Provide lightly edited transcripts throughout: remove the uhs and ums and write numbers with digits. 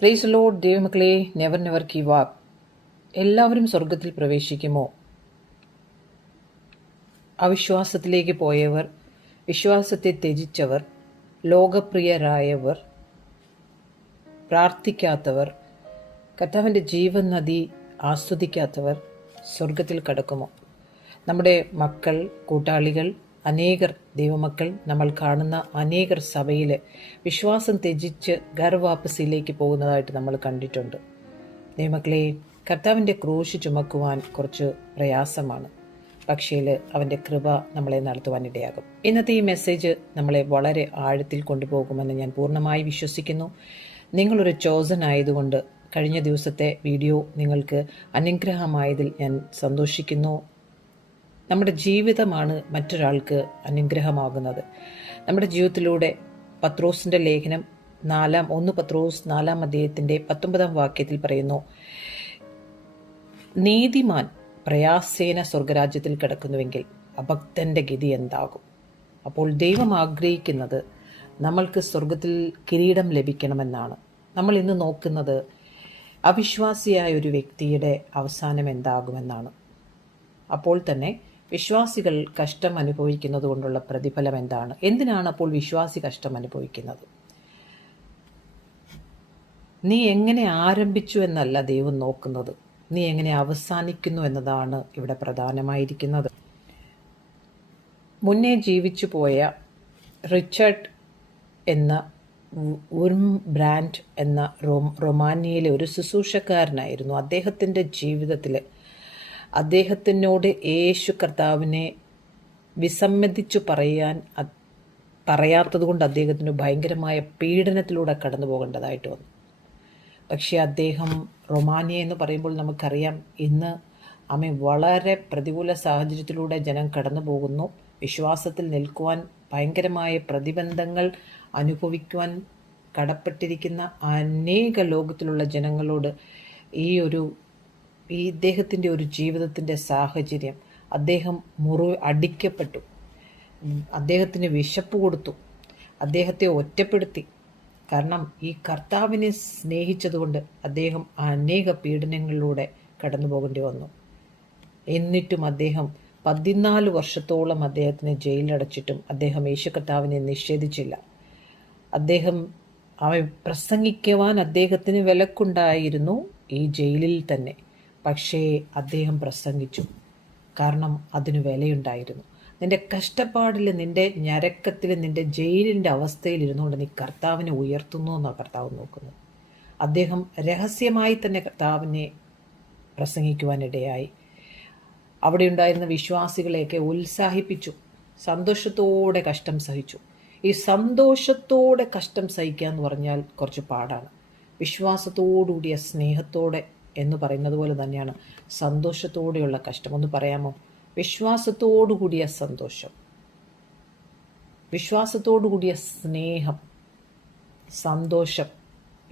Price Lord. ദൈവമക്കളെ, never never give up. എല്ലാവരും സ്വർഗത്തിൽ പ്രവേശിക്കുമോ? അവിശ്വാസത്തിലേക്ക് പോയവർ, വിശ്വാസത്തെ ത്യജിച്ചവർ, ലോകപ്രിയരായവർ, പ്രാർത്ഥിക്കാത്തവർ, കർത്താവിൻ്റെ ജീവൻ നദി ആസ്വദിക്കാത്തവർ സ്വർഗത്തിൽ കടക്കുമോ? നമ്മുടെ മക്കൾ, കൂട്ടാളികൾ, അനേകർ ദൈവമക്കൾ, നമ്മൾ കാണുന്ന അനേകർ സഭയിൽ വിശ്വാസം ത്യജിച്ച് ഗർവാപ്പസിയിലേക്ക് പോകുന്നതായിട്ട് നമ്മൾ കണ്ടിട്ടുണ്ട്. ദൈവമക്കളെ, കർത്താവിൻ്റെ ക്രൂശ് ചുമക്കുവാൻ കുറച്ച് പ്രയാസമാണ്, പക്ഷേ അവൻ്റെ കൃപ നമ്മളെ നടത്തുവാനിടയാകും. ഇന്നത്തെ ഈ മെസ്സേജ് നമ്മളെ വളരെ ആഴത്തിൽ കൊണ്ടുപോകുമെന്ന് ഞാൻ പൂർണ്ണമായി വിശ്വസിക്കുന്നു. നിങ്ങളൊരു ചോസൻ ആയതുകൊണ്ട് കഴിഞ്ഞ ദിവസത്തെ വീഡിയോ നിങ്ങൾക്ക് അനുഗ്രഹമായതിൽ ഞാൻ സന്തോഷിക്കുന്നു. നമ്മുടെ ജീവിതമാണ് മറ്റൊരാൾക്ക് അനുഗ്രഹമാകുന്നത്. നമ്മുടെ ജീവിതത്തിലൂടെ പത്രോസിൻ്റെ ലേഖനം 1 പത്രോസ് 4 അധ്യായത്തിൻ്റെ 19 വാക്യത്തിൽ പറയുന്നു, നീതിമാൻ പ്രയാസേന സ്വർഗരാജ്യത്തിൽ കിടക്കുന്നുവെങ്കിൽ അഭക്തൻ്റെ ഗതി എന്താകും? അപ്പോൾ ദൈവം ആഗ്രഹിക്കുന്നത് നമ്മൾക്ക് സ്വർഗത്തിൽ കിരീടം ലഭിക്കണമെന്നാണ്. നമ്മൾ ഇന്ന് നോക്കുന്നത് അവിശ്വാസിയായ ഒരു വ്യക്തിയുടെ അവസാനം എന്താകുമെന്നാണ്. അപ്പോൾ തന്നെ വിശ്വാസികൾ കഷ്ടം അനുഭവിക്കുന്നത് കൊണ്ടുള്ള പ്രതിഫലം എന്താണ്? എന്തിനാണ് അപ്പോൾ വിശ്വാസി കഷ്ടം അനുഭവിക്കുന്നത്? നീ എങ്ങനെ ആരംഭിച്ചു എന്നല്ല ദൈവം നോക്കുന്നത്, നീ എങ്ങനെ അവസാനിക്കുന്നു എന്നതാണ് ഇവിടെ പ്രധാനമായിരിക്കുന്നത്. മുന്നേ ജീവിച്ചു പോയ റിച്ചർഡ് എന്ന ബ്രാൻഡ് എന്ന റൊമാനിയയിലെ ഒരു ശുശ്രൂഷക്കാരനായിരുന്നു. അദ്ദേഹത്തിൻ്റെ ജീവിതത്തിൽ അദ്ദേഹത്തിനോട് യേശു കർത്താവിനെ വിസമ്മതിച്ചു പറയാത്തത് കൊണ്ട് അദ്ദേഹത്തിന് ഭയങ്കരമായ പീഡനത്തിലൂടെ കടന്നു പോകേണ്ടതായിട്ട് വന്നു. പക്ഷേ അദ്ദേഹം, റൊമാനിയ എന്ന് പറയുമ്പോൾ നമുക്കറിയാം, ഇന്ന് വളരെ പ്രതികൂല സാഹചര്യത്തിലൂടെ ജനം കടന്നു പോകുന്നു. വിശ്വാസത്തിൽ നിൽക്കുവാൻ ഭയങ്കരമായ പ്രതിബന്ധങ്ങൾ അനുഭവിക്കുവാൻ കടപ്പെട്ടിരിക്കുന്ന അനേക ലോകത്തിലുള്ള ജനങ്ങളോട് ഈ ഇദ്ദേഹത്തിൻ്റെ ഒരു ജീവിതത്തിൻ്റെ സാഹചര്യം, അദ്ദേഹം അടിക്കപ്പെട്ടു, അദ്ദേഹത്തിന് വിശപ്പ് കൊടുത്തു, അദ്ദേഹത്തെ ഒറ്റപ്പെടുത്തി. കാരണം ഈ കർത്താവിനെ സ്നേഹിച്ചതുകൊണ്ട് അദ്ദേഹം അനേക പീഡനങ്ങളിലൂടെ കടന്നു പോകേണ്ടി വന്നു. എന്നിട്ടും അദ്ദേഹം 14 വർഷത്തോളം അദ്ദേഹത്തിന് ജയിലിലടച്ചിട്ടും അദ്ദേഹം യേശു കർത്താവിനെ നിഷേധിച്ചില്ല. അവൻ പ്രസംഗിക്കുവാൻ അദ്ദേഹത്തിന് വിലക്കുണ്ടായിരുന്നു ഈ ജയിലിൽ തന്നെ. പക്ഷേ അദ്ദേഹം പ്രസംഗിച്ചു, കാരണം അതിന് വിലയുണ്ടായിരുന്നു. നിന്റെ കഷ്ടപ്പാടിൽ, നിന്റെ ഞരക്കത്തിൽ, നിന്റെ ജയിലിൻ്റെ അവസ്ഥയിൽ ഇരുന്നുകൊണ്ട് നീ കർത്താവിനെ ഉയർത്തുന്നു എന്നാണ് കർത്താവ് നോക്കുന്നത്. അദ്ദേഹം രഹസ്യമായി തന്നെ കർത്താവിനെ പ്രസംഗിക്കുവാനിടയായി. അവിടെ ഉണ്ടായിരുന്ന വിശ്വാസികളെയൊക്കെ ഉത്സാഹിപ്പിച്ചു. സന്തോഷത്തോടെ കഷ്ടം സഹിച്ചു. ഈ സന്തോഷത്തോടെ കഷ്ടം സഹിക്കുക എന്ന് പറഞ്ഞാൽ കുറച്ച് പാടാണ്. വിശ്വാസത്തോടുകൂടിയ സ്നേഹത്തോടെ എന്ന് പറയുന്നത് പോലെ തന്നെയാണ് സന്തോഷത്തോടെയുള്ള കഷ്ടം. ഒന്ന് പറയാമോ? വിശ്വാസത്തോടുകൂടിയ സന്തോഷം, വിശ്വാസത്തോടുകൂടിയ സ്നേഹം, സന്തോഷം,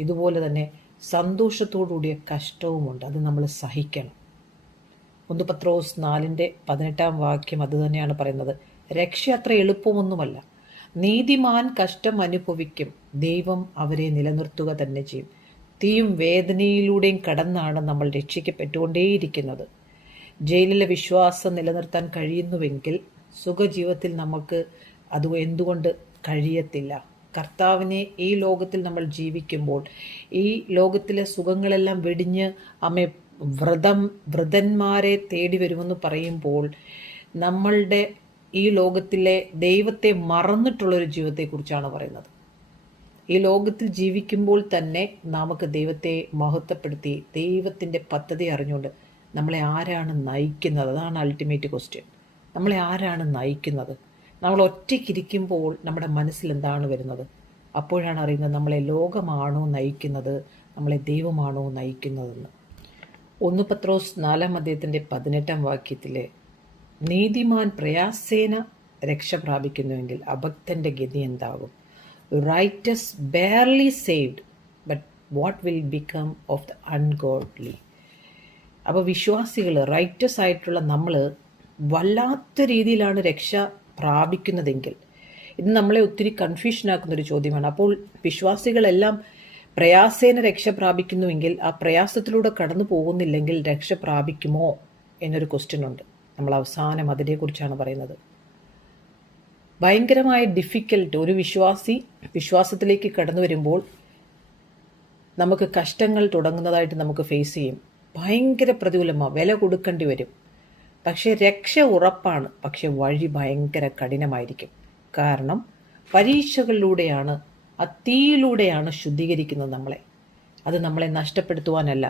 ഇതുപോലെ തന്നെ സന്തോഷത്തോടുകൂടിയ കഷ്ടവുമുണ്ട്. അത് നമ്മൾ സഹിക്കണം. 1 പത്രോസ് 4:18 വാക്യം അത് തന്നെയാണ് പറയുന്നത്. രക്ഷ അത്ര എളുപ്പമൊന്നുമല്ല. നീതിമാൻ കഷ്ടം അനുഭവിക്കും, ദൈവം അവരെ നിലനിർത്തുക തന്നെ ചെയ്യും. തീയും വേദനയിലൂടെയും കടന്നാണ് നമ്മൾ രക്ഷിക്കപ്പെട്ടുകൊണ്ടേയിരിക്കുന്നത്. ജയിലിലെ വിശ്വാസം നിലനിർത്താൻ കഴിയുന്നുവെങ്കിൽ സുഖജീവിതത്തിൽ നമുക്ക് അത് എന്തുകൊണ്ട് കഴിയത്തില്ല? കർത്താവിനെ ഈ ലോകത്തിൽ നമ്മൾ ജീവിക്കുമ്പോൾ ഈ ലോകത്തിലെ സുഖങ്ങളെല്ലാം വെടിഞ്ഞ് വ്രതന്മാരെ തേടി വരുമെന്ന് പറയുമ്പോൾ നമ്മളുടെ ഈ ലോകത്തിലെ ദൈവത്തെ മറന്നിട്ടുള്ളൊരു ജീവിതത്തെക്കുറിച്ചാണ് പറയുന്നത്. ഈ ലോകത്തിൽ ജീവിക്കുമ്പോൾ തന്നെ നമുക്ക് ദൈവത്തെ മഹത്വപ്പെടുത്തി ദൈവത്തിൻ്റെ പദ്ധതി അറിഞ്ഞുകൊണ്ട് നമ്മളെ ആരാണ് നയിക്കുന്നത്? അതാണ് അൾട്ടിമേറ്റ് ക്വസ്റ്റ്യൻ. നമ്മളെ ആരാണ് നയിക്കുന്നത്? നമ്മൾ ഒറ്റയ്ക്കിരിക്കുമ്പോൾ നമ്മുടെ മനസ്സിൽ എന്താണ് വരുന്നത്? അപ്പോഴാണ് അറിയുന്നത് നമ്മളെ ലോകമാണോ നയിക്കുന്നത്, നമ്മളെ ദൈവമാണോ നയിക്കുന്നതെന്ന്. 1 പത്രോസ് 4 അധ്യായത്തിൻ്റെ 18 വാക്യത്തിൽ, നീതിമാൻ പ്രയാസേന രക്ഷ പ്രാപിക്കുന്നുവെങ്കിൽ അഭക്തൻ്റെ ഗതി എന്താകും? Righteous barely saved, but what will become of the ungodly? അപ്പോൾ വിശ്വാസികൾ, റൈറ്റസ് ആയിട്ടുള്ള നമ്മൾ വല്ലാത്ത രീതിയിലാണ് രക്ഷ പ്രാപിക്കുന്നതെങ്കിൽ, ഇത് നമ്മളെ ഒത്തിരി കൺഫ്യൂഷനാക്കുന്നൊരു ചോദ്യമാണ്. അപ്പോൾ വിശ്വാസികളെല്ലാം പ്രയാസേന രക്ഷ പ്രാപിക്കുന്നുവെങ്കിൽ ആ പ്രയാസത്തിലൂടെ കടന്നു പോകുന്നില്ലെങ്കിൽ രക്ഷ പ്രാപിക്കുമോ എന്നൊരു ക്വസ്റ്റ്യൻ ഉണ്ട്. നമ്മൾ അവസാനം അതിനെക്കുറിച്ചാണ് പറയുന്നത്. ഭയങ്കരമായ ഡിഫിക്കൽട്ട് ഒരു വിശ്വാസത്തിലേക്ക് കടന്നു വരുമ്പോൾ നമുക്ക് കഷ്ടങ്ങൾ തുടങ്ങുന്നതായിട്ട് നമുക്ക് ഫേസ് ചെയ്യും. ഭയങ്കര പ്രതികൂലമാണ്, വില കൊടുക്കേണ്ടി വരും. പക്ഷേ രക്ഷ ഉറപ്പാണ്. പക്ഷെ വഴി ഭയങ്കര കഠിനമായിരിക്കും. കാരണം പരീക്ഷകളിലൂടെയാണ്, ആ തീയിലൂടെയാണ് ശുദ്ധീകരിക്കുന്നത് നമ്മളെ. അത് നമ്മളെ നഷ്ടപ്പെടുത്തുവാനല്ല,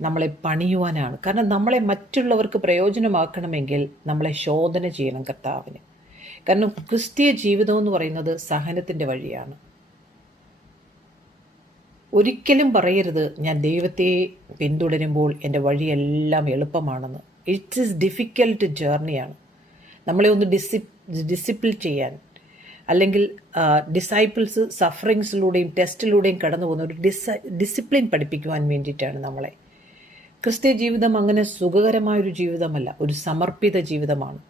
നമ്മളെ പണിയുവാനാണ്. കാരണം നമ്മളെ മറ്റുള്ളവർക്ക് പ്രയോജനമാക്കണമെങ്കിൽ നമ്മളെ ശോധന ചെയ്യണം കർത്താവിന്. കാരണം ക്രിസ്തീയ ജീവിതം എന്ന് പറയുന്നത് സഹനത്തിൻ്റെ വഴിയാണ്. ഒരിക്കലും പറയരുത് ഞാൻ ദൈവത്തെ പിന്തുടരുമ്പോൾ എൻ്റെ വഴിയെല്ലാം എളുപ്പമാണെന്ന്. ഇറ്റ് ഈസ് ഡിഫിക്കൽട്ട് ജേർണിയാണ്. നമ്മളെ ഒന്ന് ഡിസിപ്ലിൻ ചെയ്യാൻ, അല്ലെങ്കിൽ ഡിസൈപ്പിൾസ് സഫറിങ്സിലൂടെയും ടെസ്റ്റിലൂടെയും കടന്നു പോകുന്ന ഒരു ഡിസിപ്ലിൻ പഠിപ്പിക്കുവാൻ വേണ്ടിയിട്ടാണ് നമ്മളെ. ക്രിസ്തീയ ജീവിതം അങ്ങനെ സുഖകരമായൊരു ജീവിതമല്ല, ഒരു സമർപ്പിത ജീവിതമാണ്.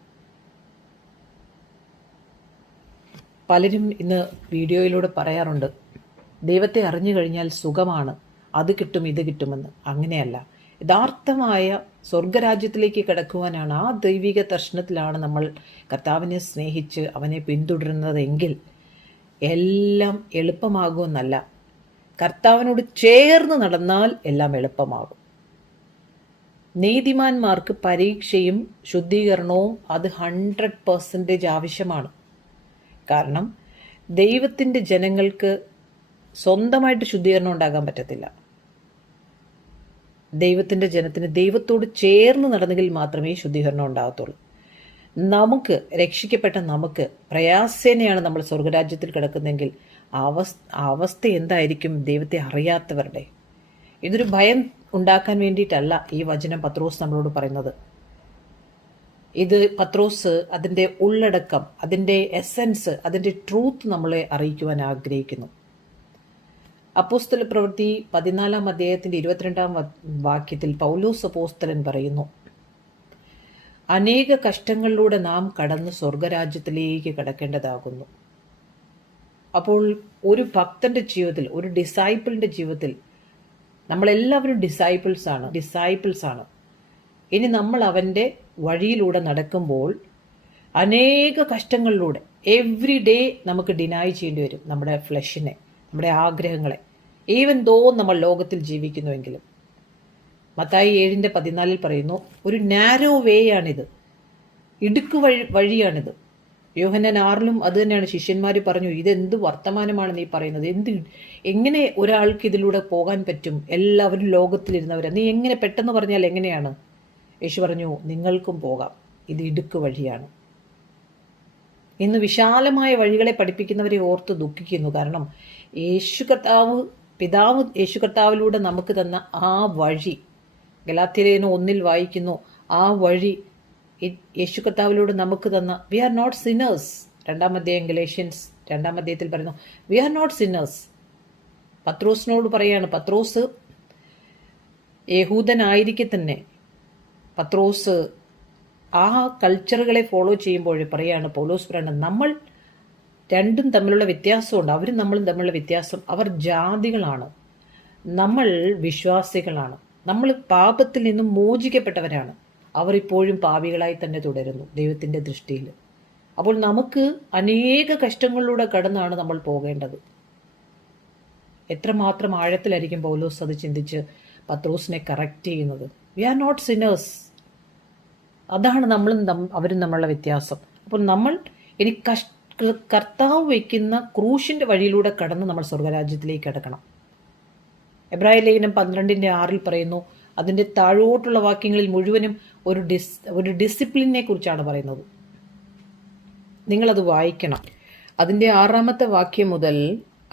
പലരും ഇന്ന് വീഡിയോയിലൂടെ പറയാറുണ്ട്, ദൈവത്തെ അറിഞ്ഞു കഴിഞ്ഞാൽ സുഖമാണ്, അത് കിട്ടും ഇത് കിട്ടുമെന്ന്. അങ്ങനെയല്ല. യഥാർത്ഥമായ സ്വർഗരാജ്യത്തിലേക്ക് കിടക്കുവാനാണ്, ആ ദൈവിക ദർശനത്തിലാണ് നമ്മൾ കർത്താവിനെ സ്നേഹിച്ച് അവനെ പിന്തുടരുന്നതെങ്കിൽ എല്ലാം എളുപ്പമാകുമെന്നല്ല, കർത്താവിനോട് ചേർന്ന് നടന്നാൽ എല്ലാം എളുപ്പമാകും. നീതിമാന്മാർക്ക് പരീക്ഷയും ശുദ്ധീകരണവും അത് 100% ആവശ്യമാണ്. കാരണം ദൈവത്തിൻ്റെ ജനങ്ങൾക്ക് സ്വന്തമായിട്ട് ശുദ്ധീകരണം ഉണ്ടാകാൻ പറ്റത്തില്ല. ദൈവത്തിൻ്റെ ജനത്തിന് ദൈവത്തോട് ചേർന്ന് നടന്നെങ്കിൽ മാത്രമേ ശുദ്ധീകരണം ഉണ്ടാകത്തുള്ളൂ. നമുക്ക് രക്ഷിക്കപ്പെട്ട നമുക്ക് പ്രയാസേനയാണ് നമ്മൾ സ്വർഗരാജ്യത്തിൽ കിടക്കുന്നതെങ്കിൽ അവസ്ഥ എന്തായിരിക്കും ദൈവത്തെ അറിയാത്തവരുടെ? ഇതൊരു ഭയം ഉണ്ടാക്കാൻ വേണ്ടിയിട്ടല്ല ഈ വചനം പത്രോസ് നമ്മളോട് പറയുന്നത്. ഇത് പത്രോസ് അതിൻ്റെ ഉള്ളടക്കം, അതിൻ്റെ എസൻസ്, അതിൻ്റെ ട്രൂത്ത് നമ്മളെ അറിയിക്കുവാൻ ആഗ്രഹിക്കുന്നു. അപ്പോസ്തല പ്രവൃത്തി 14-ാം അധ്യായത്തിൻ്റെ 22-ാം വാക്യത്തിൽ പൗലോസ് അപ്പോസ്തലൻ പറയുന്നു, അനേക കഷ്ടങ്ങളിലൂടെ നാം കടന്ന് സ്വർഗരാജ്യത്തിലേക്ക് കടക്കേണ്ടതാകുന്നു. അപ്പോൾ ഒരു ഭക്തന്റെ ജീവിതത്തിൽ, ഒരു ഡിസൈപ്പിളിൻ്റെ ജീവിതത്തിൽ, നമ്മളെല്ലാവരും ഡിസൈപ്പിൾസാണ്. ഇനി നമ്മൾ അവൻ്റെ വഴിയിലൂടെ നടക്കുമ്പോൾ അനേക കഷ്ടങ്ങളിലൂടെ എവ്രി ഡേ നമുക്ക് ഡിനൈ ചെയ്യേണ്ടി വരും നമ്മുടെ ഫ്ലഷിനെ, നമ്മുടെ ആഗ്രഹങ്ങളെ. ഈവൻ ദോ നമ്മൾ ലോകത്തിൽ ജീവിക്കുന്നുവെങ്കിലും. മത്തായി 7:14 പറയുന്നു, ഒരു നാരോ വേ ആണിത്, ഇടുക്ക് വഴിയാണിത്. യോഹന്നാൻ 6 അത് തന്നെയാണ്. ശിഷ്യന്മാർ പറഞ്ഞു, ഇതെന്ത് വർത്തമാനമാണ് നീ പറയുന്നത്? എങ്ങനെ ഒരാൾക്ക് ഇതിലൂടെ പോകാൻ പറ്റും? എല്ലാവരും ലോകത്തിലിരുന്നവരാണ്, നീ എങ്ങനെ പെട്ടെന്ന് പറഞ്ഞാൽ എങ്ങനെയാണ്? യേശു പറഞ്ഞു, നിങ്ങൾക്കും പോകാം, ഇത് ഇടുക്ക് വഴിയാണ്. ഇന്ന് വിശാലമായ വഴികളെ പഠിപ്പിക്കുന്നവരെ ഓർത്ത് ദുഃഖിക്കുന്നു. കാരണം പിതാവ് യേശു കർത്താവിലൂടെ നമുക്ക് തന്ന ആ വഴി, ഗലാത്യലേഖനം 1 വായിക്കുന്നു, ആ വഴി യേശു കർത്താവിലൂടെ നമുക്ക് തന്ന, വി ആർ നോട്ട് സിന്നേഴ്സ്. 2-ാം അധ്യായം ഗലേഷ്യൻസ് 2-ാം അധ്യായത്തിൽ പറയുന്നു, വി ആർ നോട്ട് സിന്നേഴ്സ്. പത്രോസിനോട് പറയാണ്, പത്രോസ് യഹൂദനായിരിക്കെ തന്നെ പത്രോസ് ആ കൾച്ചറുകളെ ഫോളോ ചെയ്യുമ്പോൾ പറയാണ്, പൗലോസ് പറയണം, നമ്മൾ രണ്ടും തമ്മിലുള്ള വ്യത്യാസമുണ്ട്. അവരും നമ്മളും തമ്മിലുള്ള വ്യത്യാസം, അവർ ജാതികളാണ്, നമ്മൾ വിശ്വാസികളാണ്. നമ്മൾ പാപത്തിൽ നിന്നും മോചിക്കപ്പെട്ടവരാണ്. അവർ ഇപ്പോഴും പാപികളായി തന്നെ തുടരുന്നു ദൈവത്തിൻ്റെ ദൃഷ്ടിയിൽ. അപ്പോൾ നമുക്ക് അനേക കഷ്ടങ്ങളിലൂടെ കടന്നാണ് നമ്മൾ പോകേണ്ടത്. എത്രമാത്രം ആഴത്തിലായിരിക്കും പൗലോസ് അത് ചിന്തിച്ച് പത്രോസിനെ കറക്റ്റ് ചെയ്യുന്നത്. We are not sinners. അതാണ് നമ്മളും അവരും നമ്മളുടെ വ്യത്യാസം. അപ്പോൾ നമ്മൾ ഇനി കർത്താവ് വയ്ക്കുന്ന ക്രൂശിൻ്റെ വഴിയിലൂടെ കടന്ന് നമ്മൾ സ്വർഗരാജ്യത്തിലേക്ക് കിടക്കണം. എബ്രായ ലേഖനം 12:6 പറയുന്നു, അതിൻ്റെ താഴോട്ടുള്ള വാക്യങ്ങളിൽ മുഴുവനും ഒരു ഡിസിപ്ലിനെ കുറിച്ചാണ് പറയുന്നത്. നിങ്ങളത് വായിക്കണം. അതിൻ്റെ 6-ാമത്തെ വാക്യം മുതൽ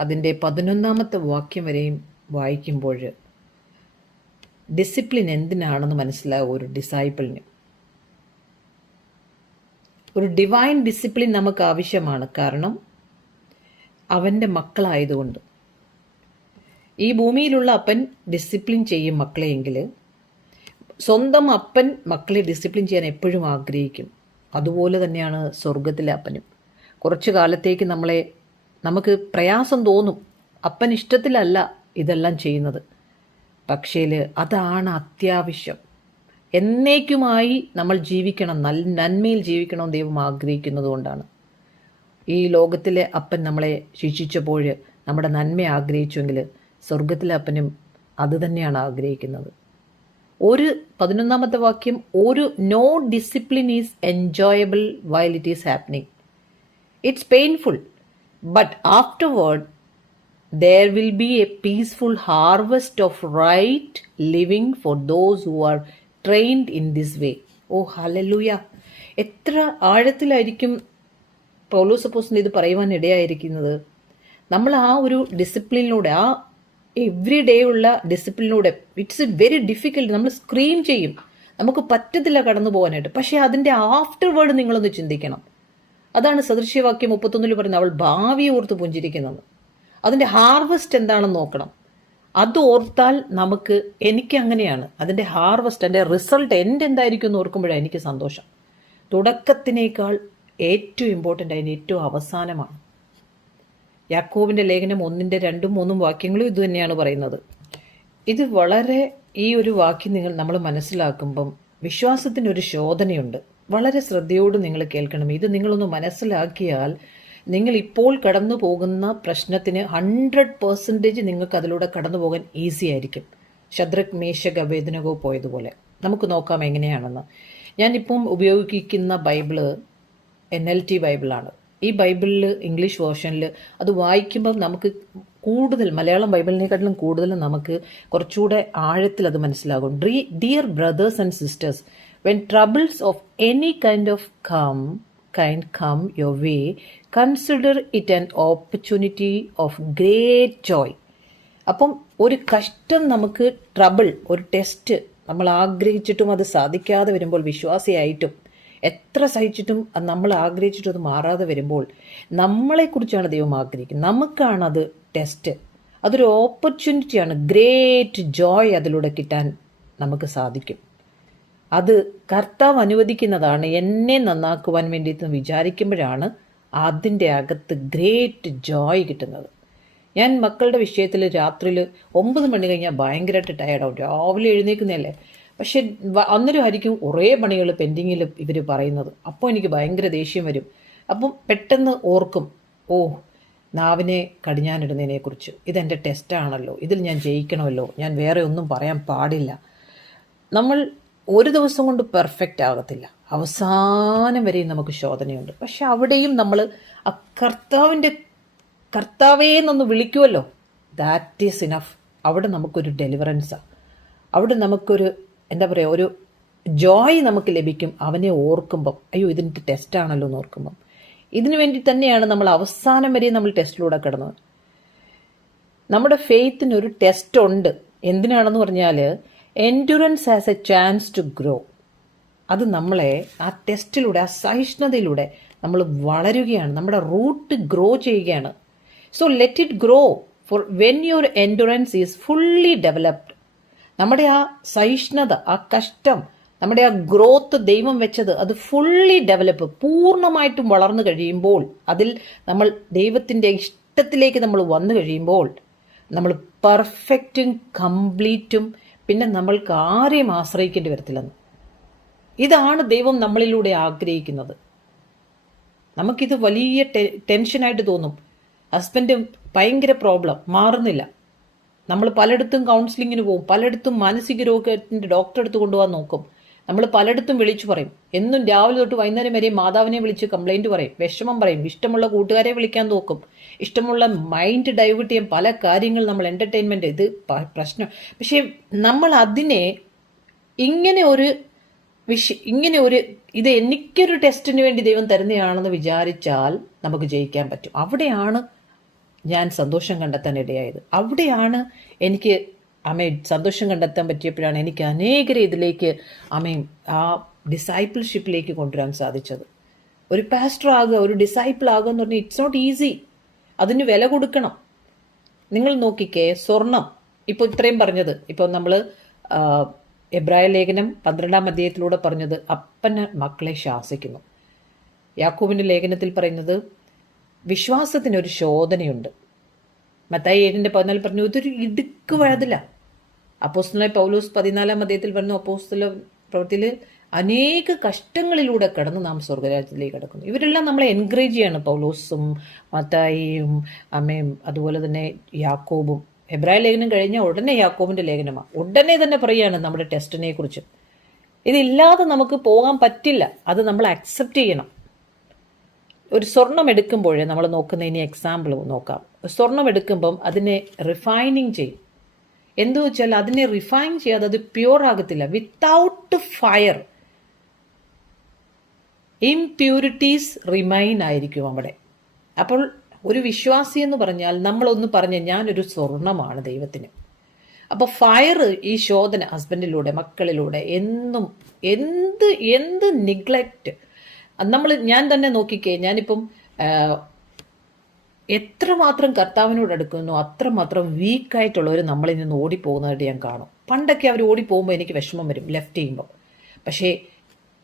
അതിൻ്റെ 11-ാമത്തെ വാക്യം വരെയും വായിക്കുമ്പോൾ ഡിസിപ്ലിൻ എന്തിനാണെന്ന് മനസ്സിലാവും ഒരു ഡിസൈപ്പിളിന്. ഒരു ഡിവൈൻ ഡിസിപ്ലിൻ നമുക്ക് ആവശ്യമാണ്. കാരണം അവൻ്റെ മക്കളായതുകൊണ്ട്. ഈ ഭൂമിയിലുള്ള അപ്പൻ ഡിസിപ്ലിൻ ചെയ്യും മക്കളെയെങ്കിൽ സ്വന്തം അപ്പൻ മക്കളെ ഡിസിപ്ലിൻ ചെയ്യാൻ എപ്പോഴും ആഗ്രഹിക്കും. അതുപോലെ തന്നെയാണ് സ്വർഗത്തിലെ അപ്പനും. കുറച്ചു കാലത്തേക്ക് നമുക്ക് പ്രയാസം തോന്നും, അപ്പൻ ഇഷ്ടത്തിലല്ല ഇതെല്ലാം ചെയ്യുന്നത്. പക്ഷേ അതാണ് അത്യാവശ്യം. എന്നേക്കുമായി നമ്മൾ ജീവിക്കണം, നന്മയിൽ ജീവിക്കണം ദൈവം ആഗ്രഹിക്കുന്നത് കൊണ്ടാണ്. ഈ ലോകത്തിലെ അപ്പൻ നമ്മളെ ശിക്ഷിച്ചപ്പോൾ നമ്മുടെ നന്മ ആഗ്രഹിച്ചുവെങ്കിൽ സ്വർഗത്തിലെ അപ്പനും അത് തന്നെയാണ് ആഗ്രഹിക്കുന്നത്. 11 വാക്യം, ഒരു no discipline is enjoyable while it is happening. It's painful, but afterward there will be a peaceful harvest of right living for those who are trained in this way. Oh, hallelujah. എത്ര ആഴത്തിലായിരിക്കും പൗലോസ് അപ്പോസ്തലൻ ഇത് പറയുവാൻ ഇടയായിരിക്കുന്നത്. നമ്മൾ ആ ഒരു ഡിസിപ്ലിനിലൂടെ, ആ every day ഉള്ള ഡിസിപ്ലിനിലൂടെ, it's very difficult. നമ്മൾ സ്ക്രീൻ ചെയ്യും, നമുക്ക് പറ്റത്തില്ല കടന്നു പോകാനായിട്ട്. പക്ഷേ അതിൻ്റെ ആഫ്റ്റർ വേർഡ് നിങ്ങളൊന്ന് ചിന്തിക്കണം. അതാണ് സദൃശ്യവാക്യം 31 പറയുന്നത്, അവൾ ഭാവിയെ ഓർത്ത് പുഞ്ചിരിക്കുന്നത്. അതിൻ്റെ ഹാർവസ്റ്റ് എന്താണെന്ന് നോക്കണം. അത് ഓർത്താൽ നമുക്ക്, എനിക്ക് അങ്ങനെയാണ്, അതിൻ്റെ ഹാർവസ്റ്റ്, എൻ്റെ റിസൾട്ട് എൻ്റെ എന്തായിരിക്കും എന്ന് ഓർക്കുമ്പോഴാണ് എനിക്ക് സന്തോഷം. തുടക്കത്തിനേക്കാൾ ഏറ്റവും ഇമ്പോർട്ടൻ്റ് അതിൻ്റെ ഏറ്റവും അവസാനമാണ്. യാക്കോബിൻ്റെ ലേഖനം 1-ന്റെ 2-ഉം 3-ഉം വാക്യങ്ങളും ഇത് തന്നെയാണ് പറയുന്നത്. ഇത് വളരെ, ഈ ഒരു വാക്യം നമ്മൾ മനസ്സിലാക്കുമ്പം വിശ്വാസത്തിനൊരു ശോധനയുണ്ട്. വളരെ ശ്രദ്ധയോട് നിങ്ങൾ കേൾക്കണം. ഇത് നിങ്ങളൊന്ന് മനസ്സിലാക്കിയാൽ നിങ്ങൾ ഇപ്പോൾ കടന്നു പോകുന്ന പ്രശ്നത്തിന് 100% നിങ്ങൾക്ക് അതിലൂടെ കടന്നു പോകാൻ ഈസി ആയിരിക്കും. ശദ്രക്, മേശക്, അബേദ്നെഗോ പോയതുപോലെ. നമുക്ക് നോക്കാം എങ്ങനെയാണെന്ന്. ഞാനിപ്പം ഉപയോഗിക്കുന്ന ബൈബിള് NLT ബൈബിളാണ്. ഈ ബൈബിളിൽ, ഇംഗ്ലീഷ് വേർഷനിൽ അത് വായിക്കുമ്പം നമുക്ക് കൂടുതൽ, മലയാളം ബൈബിളിനെക്കാട്ടിലും കൂടുതൽ നമുക്ക് കുറച്ചുകൂടെ ആഴത്തിൽ അത് മനസ്സിലാകും. Dear brothers and sisters, when troubles of any kind of come your way, consider it an opportunity of great joy. അപ്പം ഒരു കഷ്ടം, നമുക്ക് ട്രബിൾ, ഒരു ടെസ്റ്റ് നമ്മൾ ആഗ്രഹിച്ചിട്ടും അത് സാധിക്കാതെ വരുമ്പോൾ, വിശ്വാസിയായിട്ടും എത്ര സഹിച്ചിട്ടും അത് നമ്മൾ ആഗ്രഹിച്ചിട്ടും അത് മാറാതെ വരുമ്പോൾ, നമ്മളെക്കുറിച്ചാണ് ദൈവം ആഗ്രഹിക്കുന്നത്. നമുക്കാണത് ടെസ്റ്റ്. അതൊരു ഓപ്പർച്യൂണിറ്റിയാണ്. ഗ്രേറ്റ് ജോയ് അതിലൂടെ കിട്ടാൻ നമുക്ക് സാധിക്കും. അത് കർത്താവ് അനുവദിക്കുന്നതാണ്. എന്നെ നന്നാക്കുവാൻ വേണ്ടിയിട്ട് വിചാരിക്കുമ്പോഴാണ് അതിൻ്റെ അകത്ത് ഗ്രേറ്റ് ജോയ് കിട്ടുന്നത്. ഞാൻ മക്കളുടെ വിഷയത്തിൽ രാത്രിയിൽ 9 മണി കഴിഞ്ഞാൽ ഭയങ്കരമായിട്ട് ടയർഡാവും. രാവിലെ എഴുന്നേൽക്കുന്നതല്ലേ. പക്ഷെ അന്നേരം ആയിരിക്കും കുറേ പണികൾ പെൻഡിങ്ങിൽ ഇവർ പറയുന്നത്. അപ്പോൾ എനിക്ക് ഭയങ്കര ദേഷ്യം വരും. അപ്പം പെട്ടെന്ന് ഓർക്കും, ഓ, നാവിനെ കടിഞ്ഞാനിടുന്നതിനെക്കുറിച്ച്. ഇതെൻ്റെ ടെസ്റ്റാണല്ലോ, ഇതിൽ ഞാൻ ജയിക്കണമല്ലോ, ഞാൻ വേറെ ഒന്നും പറയാൻ പാടില്ല. നമ്മൾ ഒരു ദിവസം കൊണ്ട് പെർഫെക്റ്റ് ആകത്തില്ല. അവസാനം വരെയും നമുക്ക് ശോധനയുണ്ട്. പക്ഷെ അവിടെയും നമ്മൾ ആ കർത്താവേ എന്നൊന്ന് വിളിക്കുമല്ലോ, ദാറ്റ് ഈസ് ഇനഫ്. അവിടെ നമുക്കൊരു ഡെലിവറൻസാണ്. അവിടെ നമുക്കൊരു, എന്താ പറയുക, ഒരു ജോയ് നമുക്ക് ലഭിക്കും. അവനെ ഓർക്കുമ്പം, അയ്യോ ഇതിൻ്റെ ടെസ്റ്റാണല്ലോ എന്ന് ഓർക്കുമ്പം. ഇതിനു വേണ്ടി തന്നെയാണ് നമ്മൾ അവസാനം വരെയും നമ്മൾ ടെസ്റ്റിലൂടെ കിടന്നത്. നമ്മുടെ ഫെയ്ത്തിനൊരു ടെസ്റ്റ് ഉണ്ട്. എന്തിനാണെന്ന് പറഞ്ഞാൽ, endurance has a chance to grow. അത് നമ്മളെ ആ ടെസ്റ്റിലൂടെ, ആ സഹിഷ്ണുതയിലൂടെ നമ്മൾ വളരുകയാണ്. നമ്മുടെ റൂട്ട് ഗ്രോ ചെയ്യുകയാണ്. So let it grow. For when your endurance is fully developed, നമ്മുടെ ആ സഹിഷ്ണുത, ആ കഷ്ടം, നമ്മുടെ ആ ഗ്രോത്ത് ദൈവം വെച്ചത്, അത് ഫുള്ളി ഡെവലപ്പ്, പൂർണ്ണമായിട്ടും വളർന്നു കഴിയുമ്പോൾ, അതിൽ നമ്മൾ ദൈവത്തിൻ്റെ ഇഷ്ടത്തിലേക്ക് നമ്മൾ വന്നു കഴിയുമ്പോൾ, നമ്മൾ പെർഫെക്റ്റും കംപ്ലീറ്റും, പിന്നെ നമ്മൾക്ക് ആരെയും ആശ്രയിക്കേണ്ടി വരത്തില്ലെന്ന്. ഇതാണ് ദൈവം നമ്മളിലൂടെ ആഗ്രഹിക്കുന്നത്. നമുക്കിത് വലിയ ടെൻഷനായിട്ട് തോന്നും. ഹസ്ബൻഡ് ഭയങ്കര പ്രോബ്ലം, മാറുന്നില്ല. നമ്മൾ പലയിടത്തും കൗൺസിലിങ്ങിന് പോകും, പലയിടത്തും മാനസിക രോഗത്തിൻ്റെ ഡോക്ടറെ അടുത്ത് കൊണ്ടുപോകാൻ നോക്കും. നമ്മൾ പലയിടത്തും വിളിച്ചു പറയും. എന്നും രാവിലെ തൊട്ട് വൈകുന്നേരം വരെ മാതാവിനെ വിളിച്ച് കംപ്ലൈൻറ്റ് പറയും, വിഷമം പറയും. ഇഷ്ടമുള്ള കൂട്ടുകാരെ വിളിക്കാൻ നോക്കും. ഇഷ്ടമുള്ള മൈൻഡ് ഡൈവേർട്ട് ചെയ്യാൻ പല കാര്യങ്ങൾ നമ്മൾ എൻ്റർടൈൻമെൻറ്റ്, ഇത് പ്രശ്നം. പക്ഷേ നമ്മൾ അതിനെ ഇങ്ങനെ ഒരു ഇത് എനിക്കൊരു ടെസ്റ്റിന് വേണ്ടി ദൈവം തരുന്നതാണെന്ന് വിചാരിച്ചാൽ നമുക്ക് ജയിക്കാൻ പറ്റും. അവിടെയാണ് ഞാൻ സന്തോഷം കണ്ടെത്താൻ ഇടയായത്. അവിടെയാണ് എനിക്ക് സന്തോഷം കണ്ടെത്താൻ പറ്റിയപ്പോഴാണ് എനിക്ക് അനേകരെ ഇതിലേക്ക് ആ ഡിസൈപ്പിൾഷിപ്പിലേക്ക് കൊണ്ടുവരാൻ സാധിച്ചത്. ഒരു പാസ്റ്റർ ആകുക, ഒരു ഡിസൈപ്പിൾ ആകുക എന്ന് പറഞ്ഞാൽ ഇറ്റ്സ് നോട്ട് ഈസി. അതിന് വില കൊടുക്കണം. നിങ്ങൾ നോക്കിക്കേ, സ്വർണം, ഇപ്പോൾ ഇത്രയും പറഞ്ഞത്, ഇപ്പോൾ നമ്മൾ എബ്രായ ലേഖനം 12-ാം അധ്യായത്തിലൂടെ പറഞ്ഞത് അപ്പന് മക്കളെ ശാസിക്കുന്നു. യാക്കോബിൻ്റെ ലേഖനത്തിൽ പറയുന്നത് വിശ്വാസത്തിനൊരു ശോധനയുണ്ട്. മത്തായി 7:14 പറഞ്ഞു, ഇതൊരു ഇടുക്ക് വഴുതില്ല. അപ്പോസ്തലനായ പൗലോസ് 14-ാം അധ്യായത്തിൽ പറഞ്ഞു, അപ്പോസ്തല പ്രവൃത്തിയിൽ അനേക കഷ്ടങ്ങളിലൂടെ കടന്ന് നാം സ്വർഗരാജ്യത്തിലേക്ക് കടക്കുന്നു. ഇവരെല്ലാം നമ്മളെ എൻകറേജ് ചെയ്യാണ്. പൗലോസും മത്തായിയും അമ്മയും അതുപോലെ തന്നെ യാക്കോബും. എബ്രായ ലേഖനം കഴിഞ്ഞാൽ ഉടനെ യാക്കോബിന്റെ ലേഖനമാണ്. ഉടനെ തന്നെ പറയുകയാണ് നമ്മുടെ ടെസ്റ്റിനെ കുറിച്ച്. ഇതില്ലാതെ നമുക്ക് പോകാൻ പറ്റില്ല. അത് നമ്മൾ അക്സെപ്റ്റ് ചെയ്യണം. ഒരു സ്വർണം എടുക്കുമ്പോൾ നമ്മൾ നോക്കുന്ന ഇനി എക്സാമ്പിൾ നോക്കാം. സ്വർണം എടുക്കുമ്പം അതിനെ റിഫൈനിങ് ചെയ്യും. എന്തു വെച്ചാൽ അതിനെ റിഫൈൻ ചെയ്യാതെ അത് പ്യൂർ ആകത്തില്ല. വിത്തൗട്ട് ഫയർ ഇംപ്യൂരിറ്റീസ് റിമൈൻ ആയിരിക്കും അവിടെ. അപ്പോൾ ഒരു വിശ്വാസി എന്ന് പറഞ്ഞാൽ നമ്മളൊന്ന് പറഞ്ഞ ഞാനൊരു സ്വർണമാണ് ദൈവത്തിന്. അപ്പോൾ ഫയർ, ഈ ശോധന ഹസ്ബൻഡിലൂടെ മക്കളിലൂടെ എന്നും എന്ത് നിഗ്ലക്റ്റ് ഞാൻ തന്നെ നോക്കിക്കേ. ഞാനിപ്പം എത്രമാത്രം കർത്താവിനോട് അടുക്കുന്നു അത്രമാത്രം വീക്കായിട്ടുള്ളവർ നമ്മളിൽ നിന്ന് ഓടിപ്പോകുന്നതായിട്ട് ഞാൻ കാണും. പണ്ടൊക്കെ അവർ ഓടിപ്പോകുമ്പോൾ എനിക്ക് വിഷമം വരും ലെഫ്റ്റ് ചെയ്യുമ്പോൾ. പക്ഷേ